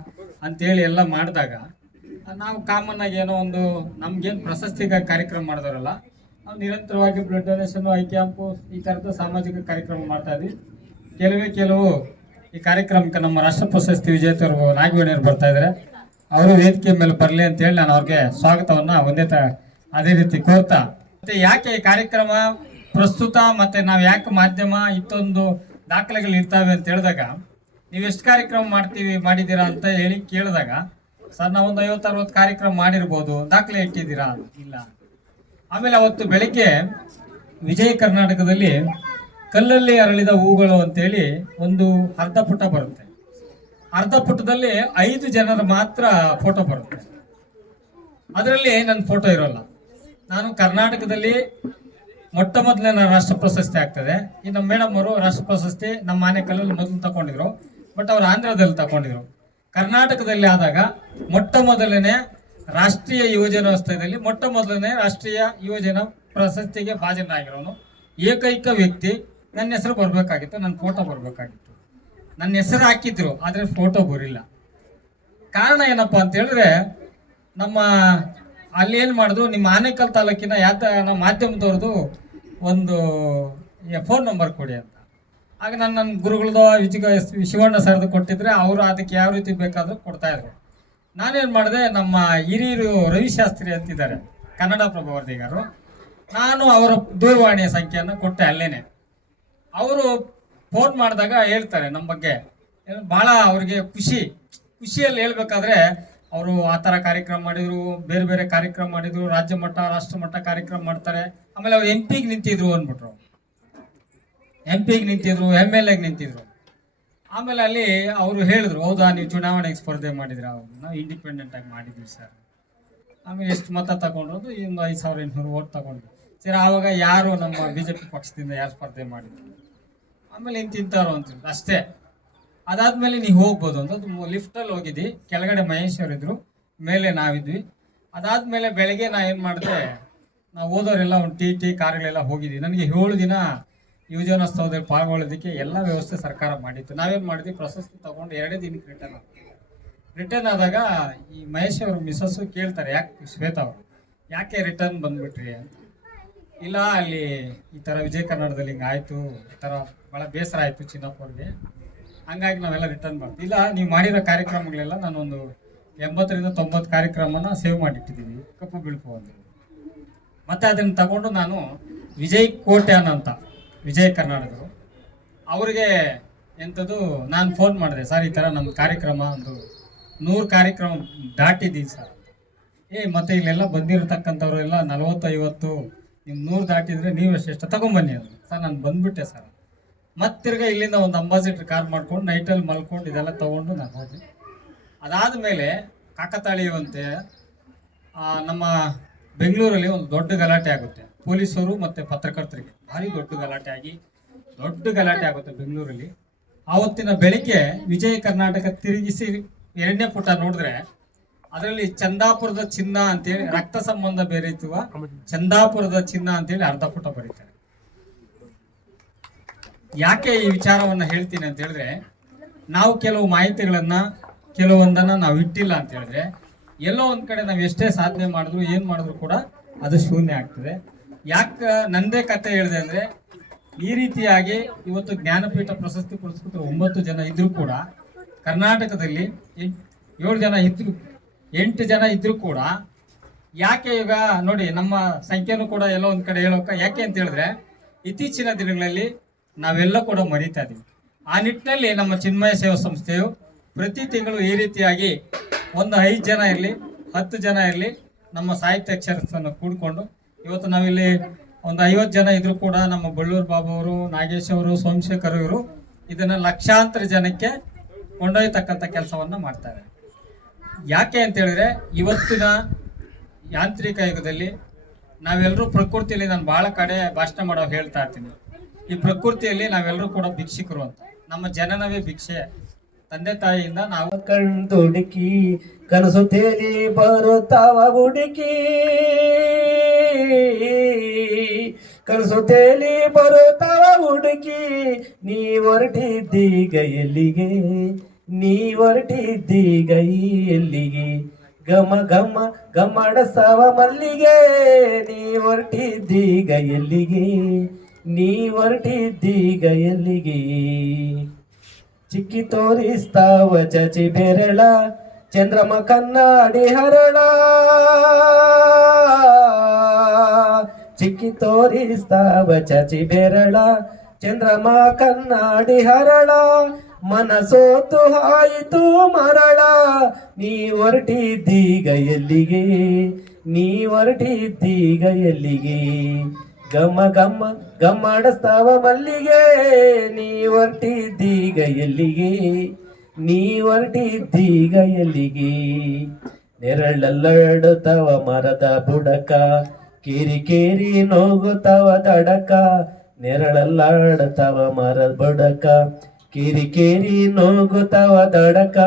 ಅಂಥೇಳಿ ಎಲ್ಲ ಮಾಡಿದಾಗ ನಾವು ಕಾಮನ್ನಾಗಿ ಏನೋ ಒಂದು ನಮಗೇನು ಪ್ರಶಸ್ತಿಗಾಗಿ ಕಾರ್ಯಕ್ರಮ ಮಾಡಿದವರಲ್ಲ, ನಾವು ನಿರಂತರವಾಗಿ ಬ್ಲಡ್ ಡೊನೇಷನ್ನು, ಐ ಕ್ಯಾಂಪು, ಈ ಥರದ ಸಾಮಾಜಿಕ ಕಾರ್ಯಕ್ರಮ ಮಾಡ್ತಾ ಇದ್ವಿ. ಕೆಲವು ಈ ಕಾರ್ಯಕ್ರಮಕ್ಕೆ ನಮ್ಮ ರಾಷ್ಟ್ರ ಪ್ರಶಸ್ತಿ ವಿಜೇತರು ನಾಗವೇಣಿಯವರು ಬರ್ತಾ ಇದ್ದಾರೆ. ಅವರು ವೇದಿಕೆ ಮೇಲೆ ಬರಲಿ ಅಂತೇಳಿ ನಾನು ಅವ್ರಿಗೆ ಸ್ವಾಗತವನ್ನು ಅದೇ ರೀತಿ ಕೋರ್ತಾ, ಮತ್ತು ಯಾಕೆ ಈ ಕಾರ್ಯಕ್ರಮ ಪ್ರಸ್ತುತ ಮತ್ತು ನಾವು ಯಾಕೆ ಮಾಧ್ಯಮ ಇತ್ತೊಂದು ದಾಖಲೆಗಳು ಇರ್ತವೆ ಅಂತ ಹೇಳಿದಾಗ, ನೀವು ಎಷ್ಟು ಕಾರ್ಯಕ್ರಮ ಮಾಡಿದ್ದೀರಾ ಅಂತ ಹೇಳಿ ಕೇಳಿದಾಗ, ಸರ್ ನಾವೊಂದು 50-60 ಕಾರ್ಯಕ್ರಮ ಮಾಡಿರ್ಬೋದು, ದಾಖಲೆ ಇಟ್ಟಿದ್ದೀರಾ? ಇಲ್ಲ. ಆಮೇಲೆ ಅವತ್ತು ಬೆಳಗ್ಗೆ ವಿಜಯ ಕರ್ನಾಟಕದಲ್ಲಿ ಕಲ್ಲಲ್ಲಿ ಅರಳಿದ ಹೂಗಳು ಅಂತೇಳಿ ಒಂದು ಅರ್ಧ ಪುಟ ಬರುತ್ತೆ. ಅರ್ಧ ಪುಟದಲ್ಲಿ 5 ಜನರ ಮಾತ್ರ ಫೋಟೋ ಬರುತ್ತೆ. ಅದರಲ್ಲಿ ನನ್ನ ಫೋಟೋ ಇರೋಲ್ಲ. ನಾನು ಕರ್ನಾಟಕದಲ್ಲಿ ಮೊಟ್ಟ ಮೊದಲನೇ ರಾಷ್ಟ್ರ ಪ್ರಶಸ್ತಿ ಆಗ್ತದೆ. ಈ ನಮ್ಮ ಮೇಡಮ್ ಅವರು ರಾಷ್ಟ್ರ ಪ್ರಶಸ್ತಿ ನಮ್ಮ ಆನೇಕಲ್ಲಲ್ಲಿ ಮೊದಲು ತಗೊಂಡಿದ್ರು, ಬಟ್ ಅವ್ರು ಆಂಧ್ರದಲ್ಲಿ ತಗೊಂಡಿದ್ರು. ಕರ್ನಾಟಕದಲ್ಲಿ ಆದಾಗ ಮೊಟ್ಟ ಮೊದಲನೇ ರಾಷ್ಟ್ರೀಯ ಯುವಜನೋತ್ಸವದಲ್ಲಿ ಮೊಟ್ಟ ಮೊದಲನೇ ರಾಷ್ಟ್ರೀಯ ಯುವಜನ ಪ್ರಶಸ್ತಿಗೆ ಭಾಜನರಾಗಿರೋನು ಏಕೈಕ ವ್ಯಕ್ತಿ. ನನ್ನ ಹೆಸರು ಬರಬೇಕಾಗಿತ್ತು, ನನ್ನ ಫೋಟೋ ಬರಬೇಕಾಗಿತ್ತು. ನನ್ನ ಹೆಸರು ಹಾಕಿದ್ರು, ಆದರೆ ಫೋಟೋ ಬರಿಲ್ಲ. ಕಾರಣ ಏನಪ್ಪ ಅಂತ ಹೇಳಿದ್ರೆ, ನಮ್ಮ ಅಲ್ಲಿ ಏನು ಮಾಡಿದ್ರು, ನಿಮ್ಮ ಆನೇಕಲ್ ತಾಲೂಕಿನ ನಮ್ಮ ಮಾಧ್ಯಮದವ್ರದ್ದು ಒಂದು ಫೋನ್ ನಂಬರ್ ಕೊಡಿ ಅಂತ. ಆಗ ನನ್ನ ಗುರುಗಳದ್ದು ಶಿವಣ್ಣ ಸರ್ದು ಕೊಟ್ಟಿದ್ರೆ ಅವರು ಅದಕ್ಕೆ ಯಾವ ರೀತಿ ಬೇಕಾದರೂ ಕೊಡ್ತಾಯಿದ್ರು. ನಾನೇನು ಮಾಡಿದೆ, ನಮ್ಮ ಹಿರಿಯರು ರವಿಶಾಸ್ತ್ರಿ ಅಂತಿದ್ದಾರೆ, ಕನ್ನಡ ಪ್ರಭ ವರದಿಗಾರರು, ನಾನು ಅವರ ದೂರವಾಣಿಯ ಸಂಖ್ಯೆಯನ್ನು ಕೊಟ್ಟೆ. ಅಲ್ಲೇನೆ ಅವರು ಫೋನ್ ಮಾಡಿದಾಗ ಹೇಳ್ತಾರೆ ನಮ್ಮ ಬಗ್ಗೆ. ಭಾಳ ಅವ್ರಿಗೆ ಖುಷಿಯಲ್ಲಿ ಹೇಳ್ಬೇಕಾದ್ರೆ, ಅವರು ಆ ಥರ ಕಾರ್ಯಕ್ರಮ ಮಾಡಿದರು, ಬೇರೆ ಬೇರೆ ಕಾರ್ಯಕ್ರಮ ಮಾಡಿದರು, ರಾಜ್ಯ ಮಟ್ಟ ರಾಷ್ಟ್ರ ಮಟ್ಟ ಕಾರ್ಯಕ್ರಮ ಮಾಡ್ತಾರೆ. ಆಮೇಲೆ ಅವ್ರು MP ಗೆ ನಿಂತಿದ್ರು ಅಂದ್ಬಿಟ್ರು, MP ಗೆ ನಿಂತಿದ್ರು, MLA ಗೆ ನಿಂತಿದ್ರು. ಆಮೇಲೆ ಅಲ್ಲಿ ಅವರು ಹೇಳಿದ್ರು, ಹೌದಾ ನೀವು ಚುನಾವಣೆಗೆ ಸ್ಪರ್ಧೆ ಮಾಡಿದ್ರ? ನಾವು ಇಂಡಿಪೆಂಡೆಂಟ್ ಆಗಿ ಮಾಡಿದ್ವಿ ಸರ್. ಆಮೇಲೆ ಎಷ್ಟು ಮತ ತಗೊಂಡೋದು? ಒಂದು 5800 ಓಟ್ ತಗೊಂಡ್ರು. ಸರಿ, ಆವಾಗ ಯಾರು ನಮ್ಮ BJP ಪಕ್ಷದಿಂದ ಯಾರು ಸ್ಪರ್ಧೆ ಮಾಡಿದ್ರು? ಆಮೇಲೆ ಇಂತಿಂತಾರು ಅಂತಿದ್ರು ಅಷ್ಟೇ. ಅದಾದ್ಮೇಲೆ ನೀವು ಹೋಗ್ಬೋದು ಅಂತ ಲಿಫ್ಟಲ್ಲಿ ಹೋಗಿದ್ವಿ. ಕೆಳಗಡೆ ಮಹೇಶ್ ಅವರಿದ್ರು, ಮೇಲೆ ನಾವಿದ್ವಿ. ಅದಾದ್ಮೇಲೆ ಬೆಳಗ್ಗೆ ನಾ ಏನು ಮಾಡಿದೆ, ನಾವು ಓದೋರೆಲ್ಲ ಒಂದು ಟಿ ಕಾರ್ಗಳೆಲ್ಲ ಹೋಗಿದ್ವಿ. ನನಗೆ 7 ದಿನ ಯುವಜನೋತ್ಸವದಲ್ಲಿ ಪಾಲ್ಗೊಳ್ಳೋದಕ್ಕೆ ಎಲ್ಲ ವ್ಯವಸ್ಥೆ ಸರ್ಕಾರ ಮಾಡಿತ್ತು. ನಾವೇನು ಮಾಡಿದ್ವಿ, ಪ್ರಶಸ್ತಿ ತಗೊಂಡು 2 ದಿನಕ್ಕೆ ರಿಟರ್ನ್ ಆದಾಗ ಈ ಮಹೇಶ್ ಅವರು ಮಿಸಸ್ಸು ಕೇಳ್ತಾರೆ, ಯಾಕೆ ಶ್ವೇತಾ ಅವರು ಯಾಕೆ ರಿಟರ್ನ್ ಬಂದ್ಬಿಟ್ರಿ ಅಂತ. ಇಲ್ಲ, ಅಲ್ಲಿ ಈ ಥರ ವಿಜಯ ಕನ್ನಡದಲ್ಲಿ ಹಿಂಗೆ ಆಯಿತು, ಈ ಥರ ಭಾಳ ಬೇಸರ ಆಯಿತು ಚಿನ್ನಪ್ಪ ಅವ್ರಿಗೆ, ಹಂಗಾಗಿ ನಾವೆಲ್ಲ ರಿಟರ್ನ್ ಮಾಡ್ತೀವಿ. ಇಲ್ಲ, ನೀವು ಮಾಡಿರೋ ಕಾರ್ಯಕ್ರಮಗಳೆಲ್ಲ ನಾನೊಂದು 80ರಿಂದ 90 ಕಾರ್ಯಕ್ರಮನ ಸೇವ್ ಮಾಡಿಟ್ಟಿದ್ದೀವಿ, ಕಪ್ಪು ಬಿಳುಪು ಅಂತ. ಮತ್ತು ಅದನ್ನು ತಗೊಂಡು ನಾನು ವಿಜಯ್ ಕೋಟ್ಯಾನ್ ಅಂತ ವಿಜಯ ಕರ್ನಾಟಕರು ಅವ್ರಿಗೆ ಎಂಥದ್ದು ನಾನು ಫೋನ್ ಮಾಡಿದೆ, ಸರ್ ಈ ಥರ ನಮ್ಮ ಕಾರ್ಯಕ್ರಮ ಒಂದು 100 ಕಾರ್ಯಕ್ರಮ ದಾಟಿದ್ದೀವಿ ಸರ್. ಮತ್ತು ಇಲ್ಲೆಲ್ಲ ಬಂದಿರತಕ್ಕಂಥವ್ರೆಲ್ಲ 40-50, ನೀವು 100 ದಾಟಿದರೆ ನೀವು ಎಷ್ಟು ತಗೊಂಬನ್ನಿ ಅದು. ಸರ್ ನಾನು ಬಂದುಬಿಟ್ಟೆ ಸರ್. ಮತ್ತಿರ್ಗ ಇಲ್ಲಿಂದ ಒಂದು ಅಂಬಾಸಿಡರ್ ಕಾರ್ ಮಾಡ್ಕೊಂಡು ನೈಟಲ್ಲಿ ಮಲ್ಕೊಂಡು ಇದೆಲ್ಲ ತೊಗೊಂಡು ನಾನು ಹೋದೆ. ಅದಾದಮೇಲೆ ಕಾಕತಾಳೀಯವಂತೆ ನಮ್ಮ ಬೆಂಗಳೂರಲ್ಲಿ ಒಂದು ದೊಡ್ಡ ಗಲಾಟೆ ಆಗುತ್ತೆ. ಪೊಲೀಸರು ಮತ್ತು ಪತ್ರಕರ್ತರಿಗೆ ಭಾರಿ ದೊಡ್ಡ ಗಲಾಟೆ ಆಗುತ್ತೆ ಬೆಂಗಳೂರಲ್ಲಿ. ಆವತ್ತಿನ ಬೆಳಿಗ್ಗೆ ವಿಜಯ ಕರ್ನಾಟಕ ತಿರುಗಿಸಿ 2ನೇ ಪುಟ ನೋಡಿದ್ರೆ ಅದರಲ್ಲಿ ಚಂದಾಪುರದ ಚಿನ್ನ ಅಂತೇಳಿ, ರಕ್ತ ಸಂಬಂಧ ಬೇರೆಯುವ ಚಂದಾಪುರದ ಚಿನ್ನ ಅಂತೇಳಿ ಅರ್ಧ ಪುಟ ಬರೀತಾರೆ. ಯಾಕೆ ಈ ವಿಚಾರವನ್ನು ಹೇಳ್ತೀನಿ ಅಂತ ಹೇಳಿದ್ರೆ, ನಾವು ಕೆಲವು ಮಾಹಿತಿಗಳನ್ನು ಕೆಲವೊಂದನ್ನು ನಾವು ಇಟ್ಟಿಲ್ಲ ಅಂತ ಹೇಳಿದ್ರೆ, ಎಲ್ಲೋ ಒಂದು ಕಡೆ ನಾವು ಎಷ್ಟೇ ಸಾಧನೆ ಮಾಡಿದ್ರು ಏನು ಮಾಡಿದ್ರು ಕೂಡ ಅದು ಶೂನ್ಯ ಆಗ್ತದೆ. ಯಾಕೆ ನಂದೇ ಕತೆ ಹೇಳಿದೆ ಅಂದರೆ, ಈ ರೀತಿಯಾಗಿ ಇವತ್ತು ಜ್ಞಾನಪೀಠ ಪ್ರಶಸ್ತಿ ಪುರಸ್ಕೃತರು 9 ಜನ ಇದ್ರೂ ಕೂಡ ಕರ್ನಾಟಕದಲ್ಲಿ 7 ಜನ ಇದ್ರು 8 ಜನ ಇದ್ರೂ ಕೂಡ ಯಾಕೆ ಈಗ ನೋಡಿ ನಮ್ಮ ಸಂಖ್ಯೆನೂ ಕೂಡ ಎಲ್ಲೋ ಒಂದು ಕಡೆ ಹೇಳೋಕೆ ಯಾಕೆ ಅಂತ ಹೇಳಿದ್ರೆ ಇತ್ತೀಚಿನ ದಿನಗಳಲ್ಲಿ ನಾವೆಲ್ಲ ಕೂಡ ಮರೀತಾ ಇದ್ದೀವಿ. ಆ ನಿಟ್ಟಿನಲ್ಲಿ ನಮ್ಮ ಚಿನ್ಮಯ ಸೇವಾ ಸಂಸ್ಥೆಯು ಪ್ರತಿ ತಿಂಗಳು ಈ ರೀತಿಯಾಗಿ ಒಂದು 5 ಜನ ಇರಲಿ 10 ಜನ ಇರಲಿ ನಮ್ಮ ಸಾಹಿತ್ಯ ಅಕ್ಷರಸ್ಥನ್ನು ಕೂಡಿಕೊಂಡು ಇವತ್ತು ನಾವಿಲ್ಲಿ ಒಂದು 50 ಜನ ಇದ್ರೂ ಕೂಡ ನಮ್ಮ ಬಳ್ಳೂರು ಬಾಬು ಅವರು, ನಾಗೇಶ್ ಅವರು, ಸೋಮಶೇಖರ್ ಇವರು ಇದನ್ನು ಲಕ್ಷಾಂತರ ಜನಕ್ಕೆ ಕೊಂಡೊಯ್ಯತಕ್ಕಂಥ ಕೆಲಸವನ್ನು ಮಾಡ್ತಾರೆ. ಯಾಕೆ ಅಂತ ಹೇಳಿದ್ರೆ ಇವತ್ತಿನ ಯಾಂತ್ರಿಕ ಯುಗದಲ್ಲಿ ನಾವೆಲ್ಲರೂ ಪ್ರಕೃತಿಯಲ್ಲಿ, ನಾನು ಭಾಳ ಕಡೆ ಭಾಷಣ ಮಾಡೋ ಹೇಳ್ತಾ ಇರ್ತೀನಿ, ಈ ಪ್ರಕೃತಿಯಲ್ಲಿ ನಾವೆಲ್ಲರೂ ಕೂಡ ಭಿಕ್ಷುಕರು ಅಂತ. ನಮ್ಮ ಜನನವೇ ಭಿಕ್ಷೆ. ತಂದೆ ತಾಯಿಯಿಂದ ನಾವು ಕಂಡುಡುಕಿ ಕನಸು ತೇಲಿ ಬರುತ್ತಾವ ಹುಡುಕಿ, ಕನಸು ತೇಲಿ ಬರುತ್ತಾವ ಹುಡುಕಿ, ನೀ ಹೊರಟಿದ್ದೀಗ ಎಲ್ಲಿಗೆ, ನೀ ಹೊರಟಿದ್ದೀಗ ಎಲ್ಲಿಗೆ, ಗಮ ಗಮ ಗಮಡಸವ ಮಲ್ಲಿಗೆ, ನೀ ಹೊರಟಿದ್ದೀಗ ಎಲ್ಲಿಗೆ, ನೀ ಹೊರಟಿದ್ದೀಗ ಎಲ್ಲಿಗೆ, ಚಿಕ್ಕಿ ತೋರಿಸ್ತಾವ ಚಚಿ ಬೆರಳ, ಚಂದ್ರಮ ಕನ್ನಡಿ ಹರಳ, ಚಿಕ್ಕಿ ತೋರಿಸ್ತಾವ ಚಚಿ ಬೆರಳ, ಚಂದ್ರಮ ಕನ್ನಡಿ ಹರಳ, ಮನಸೋತು ಆಯಿತು ಮರಳ, ನೀ ಹೊರಟಿದ್ದೀಗ ಎಲ್ಲಿಗೆ, ನೀ ಹೊರಟಿದ್ದೀಗ ಎಲ್ಲಿಗೆ, ಗಮ ಗಮ ಗಮ್ಮಡಿಸ್ತಾವ ಮಲ್ಲಿಗೆ, ನೀ ಹೊರಟಿದ್ದೀಗ ಎಲ್ಲಿಗೆ, ನೀ ಹೊರಟಿದ್ದೀಗ ಎಲ್ಲಿಗೆ, ನೆರಳಲ್ಲಾಡುತ್ತವ ಮರದ ಬುಡಕ, ಕೇರಿ ಕೇರಿ ನೋಗುತ್ತವ ದಡಕ, ನೆರಳಲ್ಲಾಡುತ್ತವ ಮರದ ಬುಡಕ, ಕೇರಿ ಕೇರಿ ನೋಗುತ್ತವ ದಡಕ,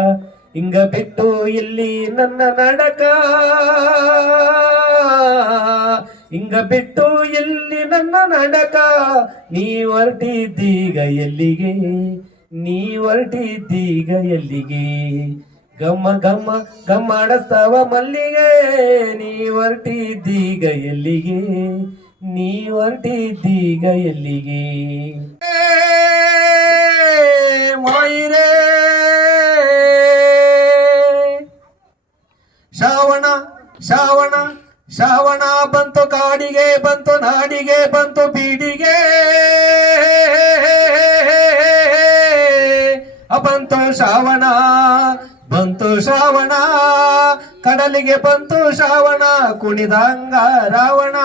ಹಿಂಗ ಬಿಟ್ಟು ಇಲ್ಲಿ ನನ್ನ ನಡಕ, ಹಿಂಗ ಬಿಟ್ಟು ಇಲ್ಲಿ ನನ್ನ ನಡಕ, ನೀ ಹೊರಟಿದ್ದೀಗ ಎಲ್ಲಿಗೆ, ನೀ ಹೊರಟಿದ್ದೀಗ ಎಲ್ಲಿಗೆ, ಗಮ್ಮ ಗಮ್ಮ ಗಮ್ಮಡಸ್ತವ ಮಲ್ಲಿಗೆ, ನೀ ಹೊರಟಿದ್ದೀಗ ಎಲ್ಲಿಗೆ, ನೀ ಹೊರಟಿದ್ದೀಗ ಎಲ್ಲಿಗೆ, ಮಾಯಿರೇ ಶ್ರಾವಣ ಶ್ರಾವಣ ಶ್ರಾವಣ ಬಂತು ಕಾಡಿಗೆ, ಬಂತು ನಾಡಿಗೆ, ಬಂತು ಬೀಡಿಗೆ, ಬಂತು ಶ್ರಾವಣ, ಬಂತು ಶ್ರಾವಣ, ಕಡಲಿಗೆ ಬಂತು ಶ್ರಾವಣ, ಕುಣಿದಂಗ ರಾವಣ,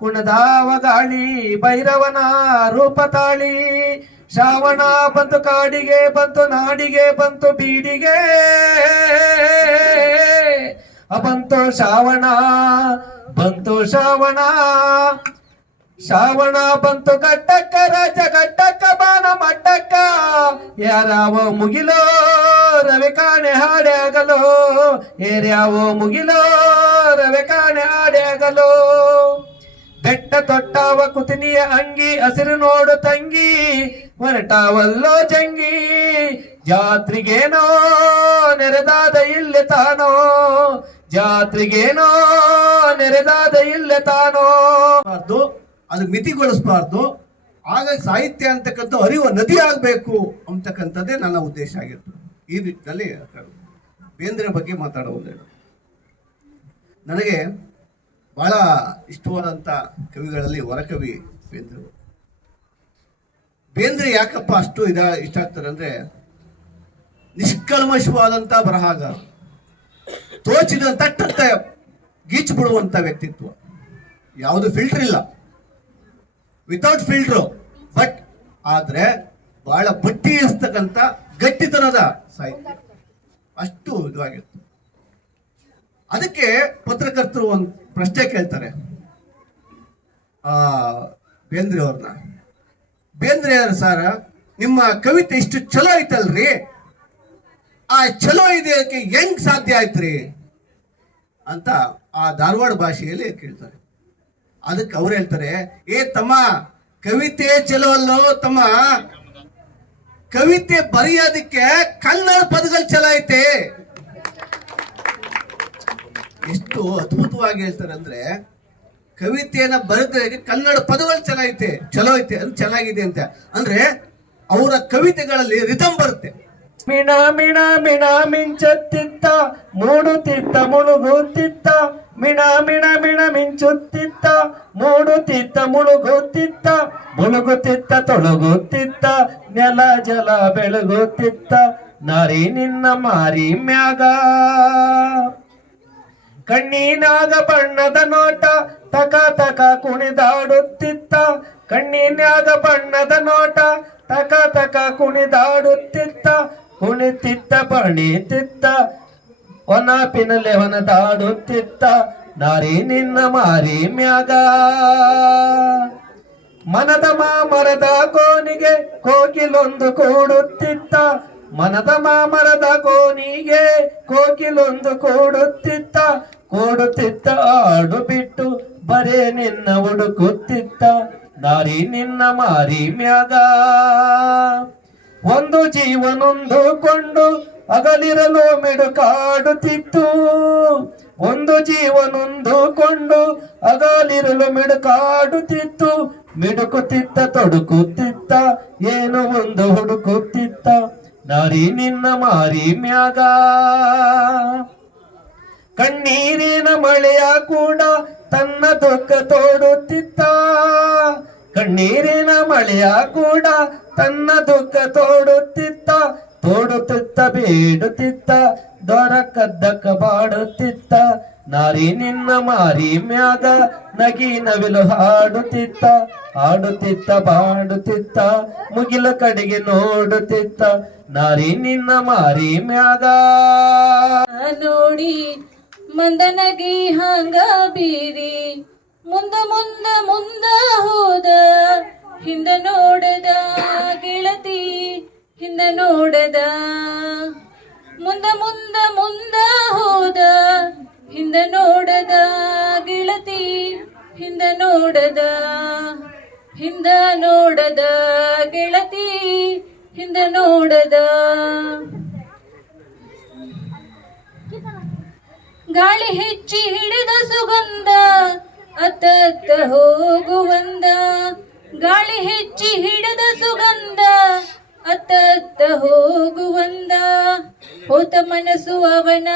ಕುಣದಾವ ಗಾಳಿ ಭೈರವನ ರೂಪ ತಾಳಿ, ಶ್ರಾವಣ ಬಂತು ಕಾಡಿಗೆ, ಬಂತು ನಾಡಿಗೆ, ಬಂತು ಬೀಡಿಗೆ, ಬಂತು ಶ್ರಾವಣ, ಬಂತು ಶ್ರಾವಣ, ಶ್ರಾವಣ ಬಂತು ಕಟ್ಟಕ್ಕ ರಾಜ ಕಟ್ಟಕ್ಕ ಬಾನ ಮಟ್ಟಕ್ಕ, ಯಾರಾವೋ ಮುಗಿಲೋ ರವಿ ಕಾಣೆ ಹಾಡೆ ಆಗಲೋ, ಏರ್ಯಾವೋ ಮುಗಿಲೋ ರವಿ ಕಾಣೆ ಹಾಡೆ ಆಗಲೋ, ಬೆಟ್ಟ ತೊಟ್ಟಾವ ಕುತಿನಿಯ ಅಂಗಿ, ಹಸಿರು ನೋಡು ತಂಗಿ, ಹೊರಟಾವಲ್ಲೋ ಜಂಗಿ, ಜಾತ್ರಿಗೇನೋ ನೆರೆದಾದ ಇಲ್ಲಿ ತಾನೋ, ಜಾತ್ರೆಗೇನೋ ನೆರೆದಾದ ಇಲ್ಲೇ ತಾನೋ, ಅದು ಮಿತಿಗೊಳಿಸಬಾರ್ದು. ಆಗ ಸಾಹಿತ್ಯ ಅಂತಕ್ಕಂಥ ಅರಿವು ನದಿ ಆಗಬೇಕು ಅಂತಕ್ಕಂಥದ್ದೇ ನನ್ನ ಉದ್ದೇಶ ಆಗಿರ್ತದೆ. ಈ ನಿಟ್ಟಿನಲ್ಲಿ ಬೇಂದ್ರೆ ಬಗ್ಗೆ ಮಾತಾಡುವುದು ನನಗೆ ಬಹಳ ಇಷ್ಟವಾದಂಥ ಕವಿಗಳಲ್ಲಿ ಹೊರಕವಿ ಬೇಂದ್ರೆ. ಬೇಂದ್ರೆ ಯಾಕಪ್ಪ ಅಷ್ಟು ಇಷ್ಟ ಆಗ್ತಾರೆ ಅಂದ್ರೆ, ನಿಷ್ಕಲ್ಮಶವಾದಂಥ ಬರಹಗಾರ, ತೋಚಿದ ತಟ್ಟಂತ ಗೀಚು ಬಿಡುವಂತ ವ್ಯಕ್ತಿತ್ವ, ಯಾವುದು ಫಿಲ್ಟರ್ ಇಲ್ಲ, ವಿತೌಟ್ ಫಿಲ್ಟರ್, ಬಟ್ ಆದ್ರೆ ಬಹಳ ಬಟ್ಟಿ ಇರ್ತಕ್ಕಂಥ ಗಟ್ಟಿತನದ ಸಾಹಿತ್ಯ, ಅಷ್ಟು ಇದಾಗಿತ್ತು. ಅದಕ್ಕೆ ಪತ್ರಕರ್ತರು ಒಂದು ಪ್ರಶ್ನೆ ಕೇಳ್ತಾರೆ ಬೇಂದ್ರೆ ಅವ್ರನ್ನ, ಬೇಂದ್ರೆ ಸರ್ ನಿಮ್ಮ ಕವಿತೆ ಇಷ್ಟು ಚಲೋ ಐತಲ್ರಿ, ಆ ಚಲೋ ಇದಕ್ಕೆ ಹೆಂಗ್ ಸಾಧ್ಯ ಆಯ್ತ್ರಿ ಅಂತ ಆ ಧಾರವಾಡ ಭಾಷೆಯಲ್ಲಿ ಕೇಳ್ತಾರೆ. ಅದಕ್ಕೆ ಅವ್ರು ಹೇಳ್ತಾರೆ, ಏ ತಮ್ಮ ಕವಿತೆ ಚಲೋ ಅಲ್ಲೋ ತಮ್ಮ, ಕವಿತೆ ಬರೆಯೋದಕ್ಕೆ ಕನ್ನಡ ಪದಗಳು ಚಲೋ ಐತೆ. ಎಷ್ಟು ಅದ್ಭುತವಾಗಿ ಹೇಳ್ತಾರೆ ಅಂದ್ರೆ, ಕವಿತೆಯನ್ನ ಬರೆದ ಕನ್ನಡ ಪದಗಳು ಚೆನ್ನಾಗಿದೆ ಅಂತ ಅಂದ್ರೆ ಅವರ ಕವಿತೆಗಳಲ್ಲಿ ರಿದಮ್ ಬರುತ್ತೆ. ಮಿಣ ಮಿಣ ಮಿಣ ಮಿಂಚುತ್ತಿತ್ತ ಮೂಡುತ್ತಿತ್ತ ಮುಳುಗುತ್ತಿತ್ತ ಮಿಣ ಮಿಣ ಮಿಣ ಮಿಂಚುತ್ತಿತ್ತ ಮೂಡುತ್ತಿತ್ತ ಮುಳುಗುತ್ತಿತ್ತ ಮುಳುಗುತ್ತಿತ್ತ ತೊಳಗುತ್ತಿತ್ತ ನೆಲ ಜಲ ಬೆಳಗುತ್ತಿತ್ತ ನಾರಿ ನಿನ್ನ ಮಾರಿ ಮ್ಯಾಗ ಕಣ್ಣಿನಾಗ ಬಣ್ಣದ ನೋಟ ತಕ ತಕ ಕುಣಿದಾಡುತ್ತಿತ್ತ ಕಣ್ಣಿನಾಗ ಬಣ್ಣದ ನೋಟ ತಕ ತಕ ಕುಣಿದಾಡುತ್ತಿತ್ತ ಕುಣಿತಿತ್ತ ಬಣಿತಿತ್ತ ಒನಪಿನಲೆ ಹೊನದಾಡುತ್ತಿತ್ತ ನಾರಿ ನಿನ್ನ ಮಾರಿ ಮ್ಯಾಗ ಮನದ ಮಾಮರದ ಕೋನಿಗೆ ಕೋಕಿಲೊಂದು ಕೂಡುತ್ತಿತ್ತ ಮನದ ಮಾಮರದ ಕೋನಿಗೆ ಕೋಕಿಲೊಂದು ಕೂಡುತ್ತಿತ್ತ ಕೂಡುತ್ತಿತ್ತ ಆಡು ಬಿಟ್ಟು ಬರೇ ನಿನ್ನ ಹುಡುಕುತ್ತಿತ್ತ ನಾರಿ ನಿನ್ನ ಮಾರಿ ಮ್ಯಾಗ ಒಂದು ಜೀವನೊಂದುಕೊಂಡು ಅಗಲಿರಲು ಮಿಡುಕಾಡುತ್ತಿತ್ತು ಒಂದು ಜೀವನೊಂದುಕೊಂಡು ಅಗಲಿರಲು ಮಿಡುಕಾಡುತ್ತಿತ್ತು ಮಿಡುಕುತ್ತಿತ್ತ ತೊಡುಕುತ್ತಿತ್ತ ಏನು ಒಂದು ಹುಡುಕುತ್ತಿತ್ತ ನಾರಿ ನಿನ್ನ ಮಾರಿ ಮ್ಯಾಗ ಕಣ್ಣೀರಿನ ಮಳೆಯ ಕೂಡ ತನ್ನ ದುಃಖ ತೋಡುತ್ತಿತ್ತ ಕಣ್ಣೀರಿನ ಮಳೆಯ ಕೂಡ ತನ್ನ ದುಃಖ ತೋಡುತ್ತಿತ್ತ ತೋಡುತ್ತಿತ್ತ ಬೇಡುತ್ತಿತ್ತ ದೊರಕದ್ದಕ್ಕ ಬಾಡುತ್ತಿತ್ತ ನಾರಿ ನಿನ್ನ ಮಾರಿ ಮ್ಯಾಗ ನಗಿ ನವಿಲು ಹಾಡುತ್ತಿತ್ತ ಹಾಡುತ್ತಿತ್ತ ಬಾಡುತ್ತಿತ್ತ ಮುಗಿಲ ಕಡೆಗೆ ನೋಡುತ್ತಿತ್ತ ನಾರಿ ನಿನ್ನ ಮಾರಿ ಮ್ಯಾಗ ನೋಡಿ ಮಂದನಗಿ ಹಂಗ ಬೀರಿ ಮುಂದ ಮುಂದ ಮುಂದ ಹೋದ ಹಿಂದ ನೋಡದ ಗೆಳತಿ ಹಿಂದ ನೋಡದ ಮುಂದ ಮುಂದ ಮುಂದ ಹೋದ ಹಿಂದ ನೋಡದ ಗೆಳತಿ ಹಿಂದ ನೋಡದ ಹಿಂದ ನೋಡದ ಗೆಳತಿ ಹಿಂದ ನೋಡದ ಗಾಳಿ ಹೆಚ್ಚಿ ಹಿಡಿದ ಸುಗಂಧ ಅತ್ತ ಹೋಗುವಂದ ಗಾಳಿ ಹೆಚ್ಚಿ ಹಿಡಿದ ಸುಗಂಧ ಅತ್ತ ಹೋಗುವಂದ ಹೋತ ಮನಸ್ಸು ಅವನ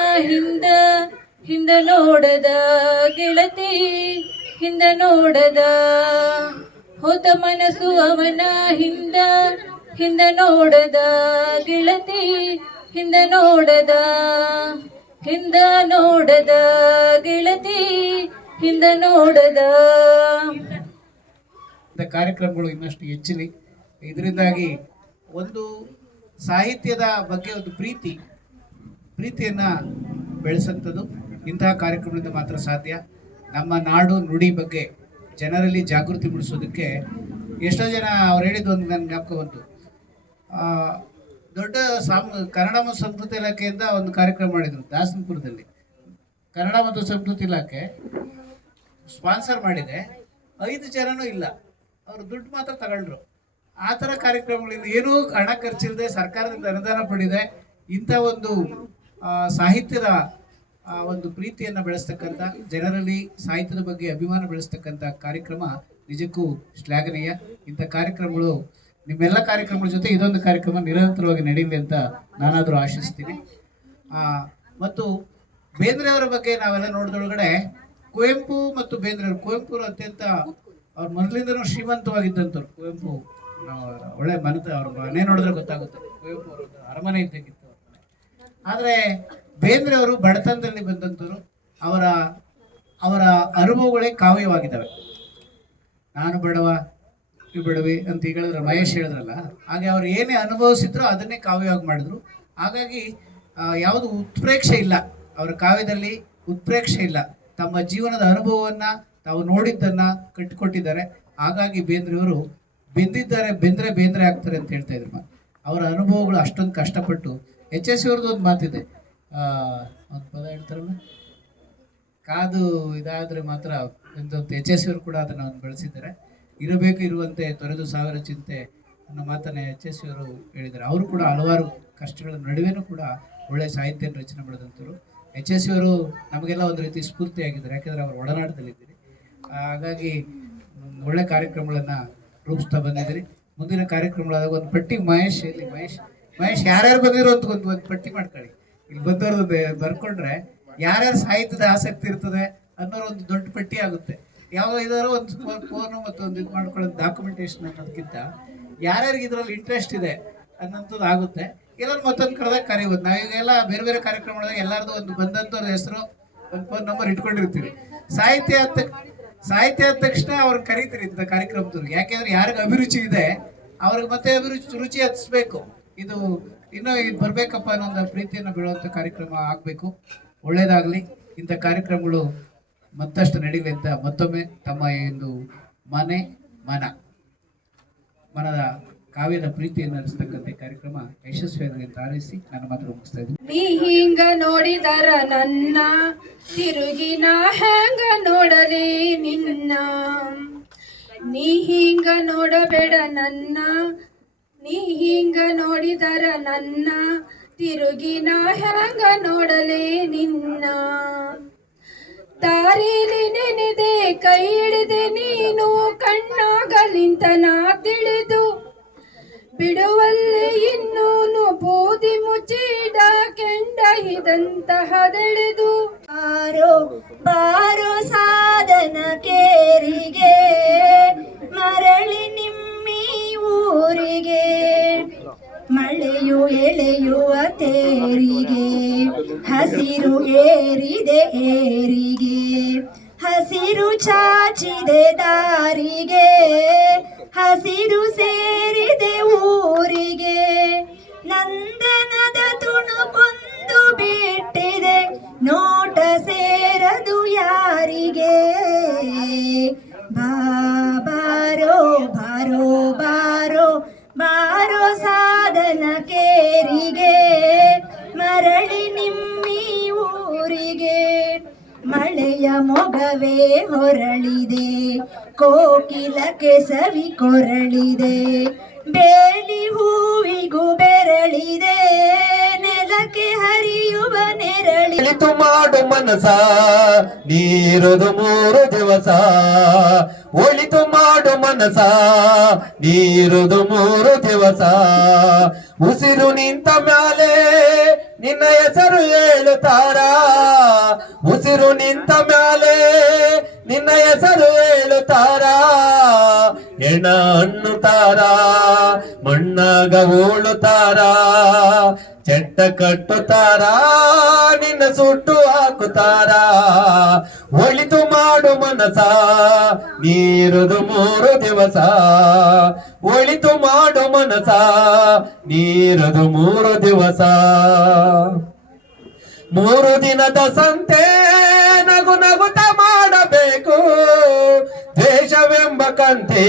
ಹಿಂದ ನೋಡದ ಗೆಳತಿ ಹಿಂದ ನೋಡದ ಹೋತ ಮನಸ್ಸು ಅವನ ಹಿಂದ ನೋಡದ ಗೆಳತಿ ಹಿಂದ ನೋಡದ ಹಿಂದ ನೋಡದ ಗೆಳತಿ ಹಿಂದ ನೋಡದ. ಕಾರ್ಯಕ್ರಮಗಳು ಇನ್ನಷ್ಟು ಹೆಚ್ಚಲಿ. ಇದರಿಂದಾಗಿ ಒಂದು ಸಾಹಿತ್ಯದ ಬಗ್ಗೆ ಒಂದು ಪ್ರೀತಿಯನ್ನ ಬೆಳೆಸಂಥದ್ದು ಇಂತಹ ಕಾರ್ಯಕ್ರಮದಿಂದ ಮಾತ್ರ ಸಾಧ್ಯ. ನಮ್ಮ ನಾಡು ನುಡಿ ಬಗ್ಗೆ ಜನರಲ್ಲಿ ಜಾಗೃತಿ ಮೂಡಿಸೋದಕ್ಕೆ ಎಷ್ಟೋ ಜನ ಅವ್ರು ಹೇಳಿದ್ದು ಒಂದು ನನ್ನ ಜ್ಞಾಪಕ ಬಂತು. ದೊಡ್ಡ ಕನ್ನಡ ಮತ್ತು ಸಂಸ್ಕೃತಿ ಇಲಾಖೆಯಿಂದ ಒಂದು ಕಾರ್ಯಕ್ರಮ ಮಾಡಿದರು ದಾಸನಪುರದಲ್ಲಿ. ಕನ್ನಡ ಮತ್ತು ಸಂಸ್ಕೃತಿ ಇಲಾಖೆ ಸ್ಪಾನ್ಸರ್ ಮಾಡಿದೆ, 5 ಜನನೂ ಇಲ್ಲ, ಅವರು ದುಡ್ಡು ಮಾತ್ರ ತಗೊಂಡ್ರು. ಆ ಥರ ಕಾರ್ಯಕ್ರಮಗಳಿಂದ ಏನೂ ಹಣ ಖರ್ಚಿಲ್ಲದೆ ಸರ್ಕಾರದಿಂದ ಅನುದಾನ ಪಡೆದಿದೆ. ಇಂಥ ಒಂದು ಸಾಹಿತ್ಯದ ಒಂದು ಪ್ರೀತಿಯನ್ನು ಬೆಳೆಸ್ತಕ್ಕಂಥ, ಜನರಲ್ಲಿ ಸಾಹಿತ್ಯದ ಬಗ್ಗೆ ಅಭಿಮಾನ ಬೆಳೆಸ್ತಕ್ಕಂಥ ಕಾರ್ಯಕ್ರಮ ನಿಜಕ್ಕೂ ಶ್ಲಾಘನೀಯ. ಇಂಥ ಕಾರ್ಯಕ್ರಮಗಳು ನಿಮ್ಮೆಲ್ಲ ಕಾರ್ಯಕ್ರಮಗಳ ಜೊತೆ ಇದೊಂದು ಕಾರ್ಯಕ್ರಮ ನಿರಂತರವಾಗಿ ನಡೀಲಿ ಅಂತ ನಾನಾದರೂ ಆಶಿಸ್ತೀನಿ. ಮತ್ತು ಬೇಂದ್ರೆಯವರ ಬಗ್ಗೆ ನಾವೆಲ್ಲ ನೋಡಿದೊಳಗಡೆ ಕುವೆಂಪು ಮತ್ತು ಬೇಂದ್ರೆಯವರು, ಕುವೆಂಪು ಅತ್ಯಂತ ಅವ್ರ ಮೊದಲಿಂದನೂ ಶ್ರೀಮಂತವಾಗಿದ್ದಂಥವ್ರು. ಕುವೆಂಪು ಒಳ್ಳೆ ಅವ್ರ ಮನೆ ನೋಡಿದ್ರೆ ಗೊತ್ತಾಗುತ್ತೆ, ಕುವೆಂಪು ಅವರು ಅರಮನೆ ಇದ್ದಾಗಿತ್ತು. ಆದರೆ ಬೇಂದ್ರೆಯವರು ಬಡತನದಲ್ಲಿ ಬಂದಂಥವ್ರು. ಅವರ ಅನುಭವಗಳೇ ಕಾವ್ಯವಾಗಿದ್ದಾವೆ. ನಾನು ಬಡವ ಇವು ಬಡವಿ ಅಂತ ಈಗ ಹೇಳಿದ್ರೆ ಮಹೇಶ್ ಹೇಳಿದ್ರಲ್ಲ, ಹಾಗೆ ಅವ್ರು ಏನೇ ಅನುಭವಿಸಿದ್ರು ಅದನ್ನೇ ಕಾವ್ಯವಾಗಿ ಮಾಡಿದ್ರು. ಹಾಗಾಗಿ ಯಾವುದು ಉತ್ಪ್ರೇಕ್ಷೆ ಇಲ್ಲ ಅವರ ಕಾವ್ಯದಲ್ಲಿ, ಉತ್ಪ್ರೇಕ್ಷೆ ಇಲ್ಲ. ತಮ್ಮ ಜೀವನದ ಅನುಭವವನ್ನು ತಾವು ನೋಡಿದ್ದನ್ನು ಕಟ್ಟಿಕೊಟ್ಟಿದ್ದಾರೆ. ಹಾಗಾಗಿ ಬೇಂದ್ರೆಯವರು ಬೇಂದ್ರೆ ಆಗ್ತಾರೆ ಅಂತ ಹೇಳ್ತಾ ಇದ್ರು. ಅವರ ಅನುಭವಗಳು ಅಷ್ಟೊಂದು ಕಷ್ಟಪಟ್ಟು HSV ಅವ್ರದ್ದು ಒಂದು ಮಾತಿದೆ, ಒಂದು ಪದ ಹೇಳ್ತಾರಲ್ಲ, ಕಾದು ಇದಾದರೆ ಮಾತ್ರ ಅಂತ. HSV ಅವರು ಕೂಡ ಅದನ್ನು ಒಂದು ಬೆಳೆಸಿದ್ದಾರೆ. ಇರಬೇಕು ಇರುವಂತೆ ತೊರೆದು ಸಾವಿರ ಚಿಂತೆ ಅನ್ನೋ ಮಾತನ್ನ HSV ಅವರು ಹೇಳಿದ್ದಾರೆ. ಅವರು ಕೂಡ ಹಲವಾರು ಕಷ್ಟಗಳ ನಡುವೆನೂ ಕೂಡ ಒಳ್ಳೆಯ ಸಾಹಿತ್ಯ ರಚನೆ ಮಾಡಿದಂಥವ್ರು. HSV ಅವರು ನಮಗೆಲ್ಲ ಒಂದು ರೀತಿ ಸ್ಫೂರ್ತಿಯಾಗಿದ್ದಾರೆ, ಯಾಕೆಂದರೆ ಅವರು ಒಡನಾಟದಲ್ಲಿದ್ದೀರಿ. ಹಾಗಾಗಿ ಒಳ್ಳೆ ಕಾರ್ಯಕ್ರಮಗಳನ್ನ ರೂಪಿಸ್ತಾ ಬಂದಿದ್ರಿ. ಮುಂದಿನ ಕಾರ್ಯಕ್ರಮಗಳಾದಾಗ ಒಂದು ಪಟ್ಟಿ ಮಹೇಶ್ ಮಹೇಶ್ ಯಾರ್ಯಾರು ಬಂದಿರೋ ಅಂತ ಒಂದು ಪಟ್ಟಿ ಮಾಡ್ಕೊಳ್ಳಿ. ಇಲ್ಲಿ ಬಂದವ್ರದ್ದು ಬರ್ಕೊಂಡ್ರೆ ಯಾರ್ಯಾರು ಸಾಹಿತ್ಯದ ಆಸಕ್ತಿ ಇರ್ತದೆ ಅನ್ನೋರು ಒಂದು ದೊಡ್ಡ ಪಟ್ಟಿ ಆಗುತ್ತೆ. ಯಾವ ಇದಾರೋ ಒಂದು ಫೋನು ಮತ್ತು ಒಂದು ಇದು ಮಾಡ್ಕೊಳ್ಳೋದು ಡಾಕ್ಯುಮೆಂಟೇಶನ್ ಅನ್ನೋದಕ್ಕಿಂತ ಯಾರ್ಯಾರಿಗೆ ಇದರಲ್ಲಿ ಇಂಟ್ರೆಸ್ಟ್ ಇದೆ ಅನ್ನೋಂಥದ್ದು ಆಗುತ್ತೆ. ಎಲ್ಲರೂ ಮತ್ತೊಂದು ಕರೆದಾಗ ಕರಿಬೋದು. ನಾವೀಗೆಲ್ಲ ಬೇರೆ ಬೇರೆ ಕಾರ್ಯಕ್ರಮಗಳಾಗ ಎಲ್ಲರದು ಒಂದು ಬಂದಂಥವ್ರ ಹೆಸರು ಒಂದು ಫೋನ್ ನಂಬರ್ ಇಟ್ಕೊಂಡಿರ್ತೀವಿ. ಸಾಹಿತ್ಯ ಆದ ತಕ್ಷಣ ಅವ್ರಿಗೆ ಕರಿತೀರಿ ಇಂಥ ಕಾರ್ಯಕ್ರಮದಲ್ಲಿ. ಯಾಕೆಂದ್ರೆ ಯಾರಿಗೆ ಅಭಿರುಚಿ ಇದೆ ಅವ್ರಿಗೆ ಮತ್ತೆ ರುಚಿ ಹಚ್ಬೇಕು. ಇದು ಇನ್ನೂ ಇದು ಬರ್ಬೇಕಪ್ಪ ಅನ್ನೋ ಒಂದು ಪ್ರೀತಿಯನ್ನು ಬೀಳುವಂಥ ಕಾರ್ಯಕ್ರಮ ಆಗಬೇಕು. ಒಳ್ಳೇದಾಗಲಿ. ಇಂಥ ಕಾರ್ಯಕ್ರಮಗಳು ಮತ್ತಷ್ಟು ನಡೀಲಿ ಅಂತ ಮತ್ತೊಮ್ಮೆ ತಮ್ಮ ಒಂದು ಮನದ ಕಾವ್ಯದ ಪ್ರೀತಿಯನ್ನು ನಡೆಸ್ತಕ್ಕಂಥ ಕಾರ್ಯಕ್ರಮ ಯಶಸ್ವಿಯಾಗಿ ಅಂತ ಆರಿಸಿ ನನ್ನ ಮಾತು ಮುಗಿಸ್ತಾ ಇದ್ದೀನಿ. ನೀ ಹಿಂಗ ನೋಡಿದರ ನನ್ನ ತಿರುಗಿ ನಾ ಹ್ಯಾಂಗ ನೋಡಲಿ ನಿನ್ನ, ನೀ ಹಿಂಗ ನೋಡಬೇಡ ನನ್ನ, ನೀ ಹಿಂಗ ನೋಡಿದರ ನನ್ನ ತಿರುಗಿ ನಾ ಹ್ಯಾಂಗ ನೋಡಲಿ ನಿನ್ನ. ದಾರಿಲಿ ನೆನೆದೆ ಕೈ ಹಿಡಿದೆ ನೀನು ಕಣ್ಣಾಗಲಿಂತ ನಾ ತಿಳಿದು ಬಿಡುವಲ್ಲಿ ಇನ್ನೂನು ಬೂದಿ ಮುಚ್ಚಿದ ಕೆಂಡ ಇದಂತಹದೆಳೆದು. ಬಾರೋ ಬಾರೋ ಸಾಧನ ಕೇರಿಗೆ ಮರಳಿ ನಿಮ್ಮಿ ಊರಿಗೆ, ಮಳೆಯು ಎಳೆಯುವ ತೇರಿಗೆ ಹಸಿರು ಏರಿದೆ ಏರಿಗೆ, ಹಸಿರು ಚಾಚಿದೆ ದಾರಿಗೆ ಹಸಿರು ಸೇರಿದೆ ಊರಿಗೆ. ನಂದನದ ತುಣುಕೊಂದು ಬಿಟ್ಟಿದೆ ನೋಟ ಸೇರದು ಯಾರಿಗೆ. ಬಾರೋ ಬಾರೋ ಬಾರೋ ಬಾರೋ ಸಾಧನ ಕೇರಿಗೆ ಮರಳಿ ನಿಮ್ಮಿ ಊರಿಗೆ. ಮಳೆಯ ಮೊಗವೇ ಹೊರಳಿದೆ ಕೋಕಿಲಕ್ಕೆ ಸವಿ ಕೊರಳಿದೆ, ಬೇಲಿ ಹೂವಿಗೂ ಬೆರಳಿದೆ ನೆಲಕ್ಕೆ ಹರಿಯುವ ನೆರಳಿ. ಒಳಿತು ಮಾಡು ಮನಸ ನೀರುದು 3 ದಿವಸ, ಒಳಿತು ಮಾಡು ಮನಸ ನೀರುದು 3 ದಿವಸ. ಉಸಿರು ನಿಂತ ಮ್ಯಾಲೆ ನಿನ್ನ ಹೆಸರು ಹೇಳುತ್ತಾರ, ಉಸಿರು ನಿಂತ ಮ್ಯಾಲೆ ನಿನ್ನ ಹೆಸರು ಹೇಳುತ್ತಾರ. ಎಣ ಅನ್ನುತ್ತಾರ ಮಣ್ಣಾಗ ಉಳುತ್ತಾರ, ಚೆಟ್ಟ ಕಟ್ಟುತ್ತಾರ ನಿನ್ನ ಸುಟ್ಟು ಹಾಕುತ್ತಾರ. ಒಳಿತು ಮಾಡು ಮನಸ ನೀರುದು 3 ದಿವಸ, ಒಳಿತು ಮಾಡು ಮನಸ ನೀರುದು 3 ದಿವಸ. 3 ದಿನದ ಸಂತೆ ನಗು ನಗುತ್ತ ಮಾಡಬೇಕು, ದ್ವೇಷವೆಂಬ ಕಂತೆ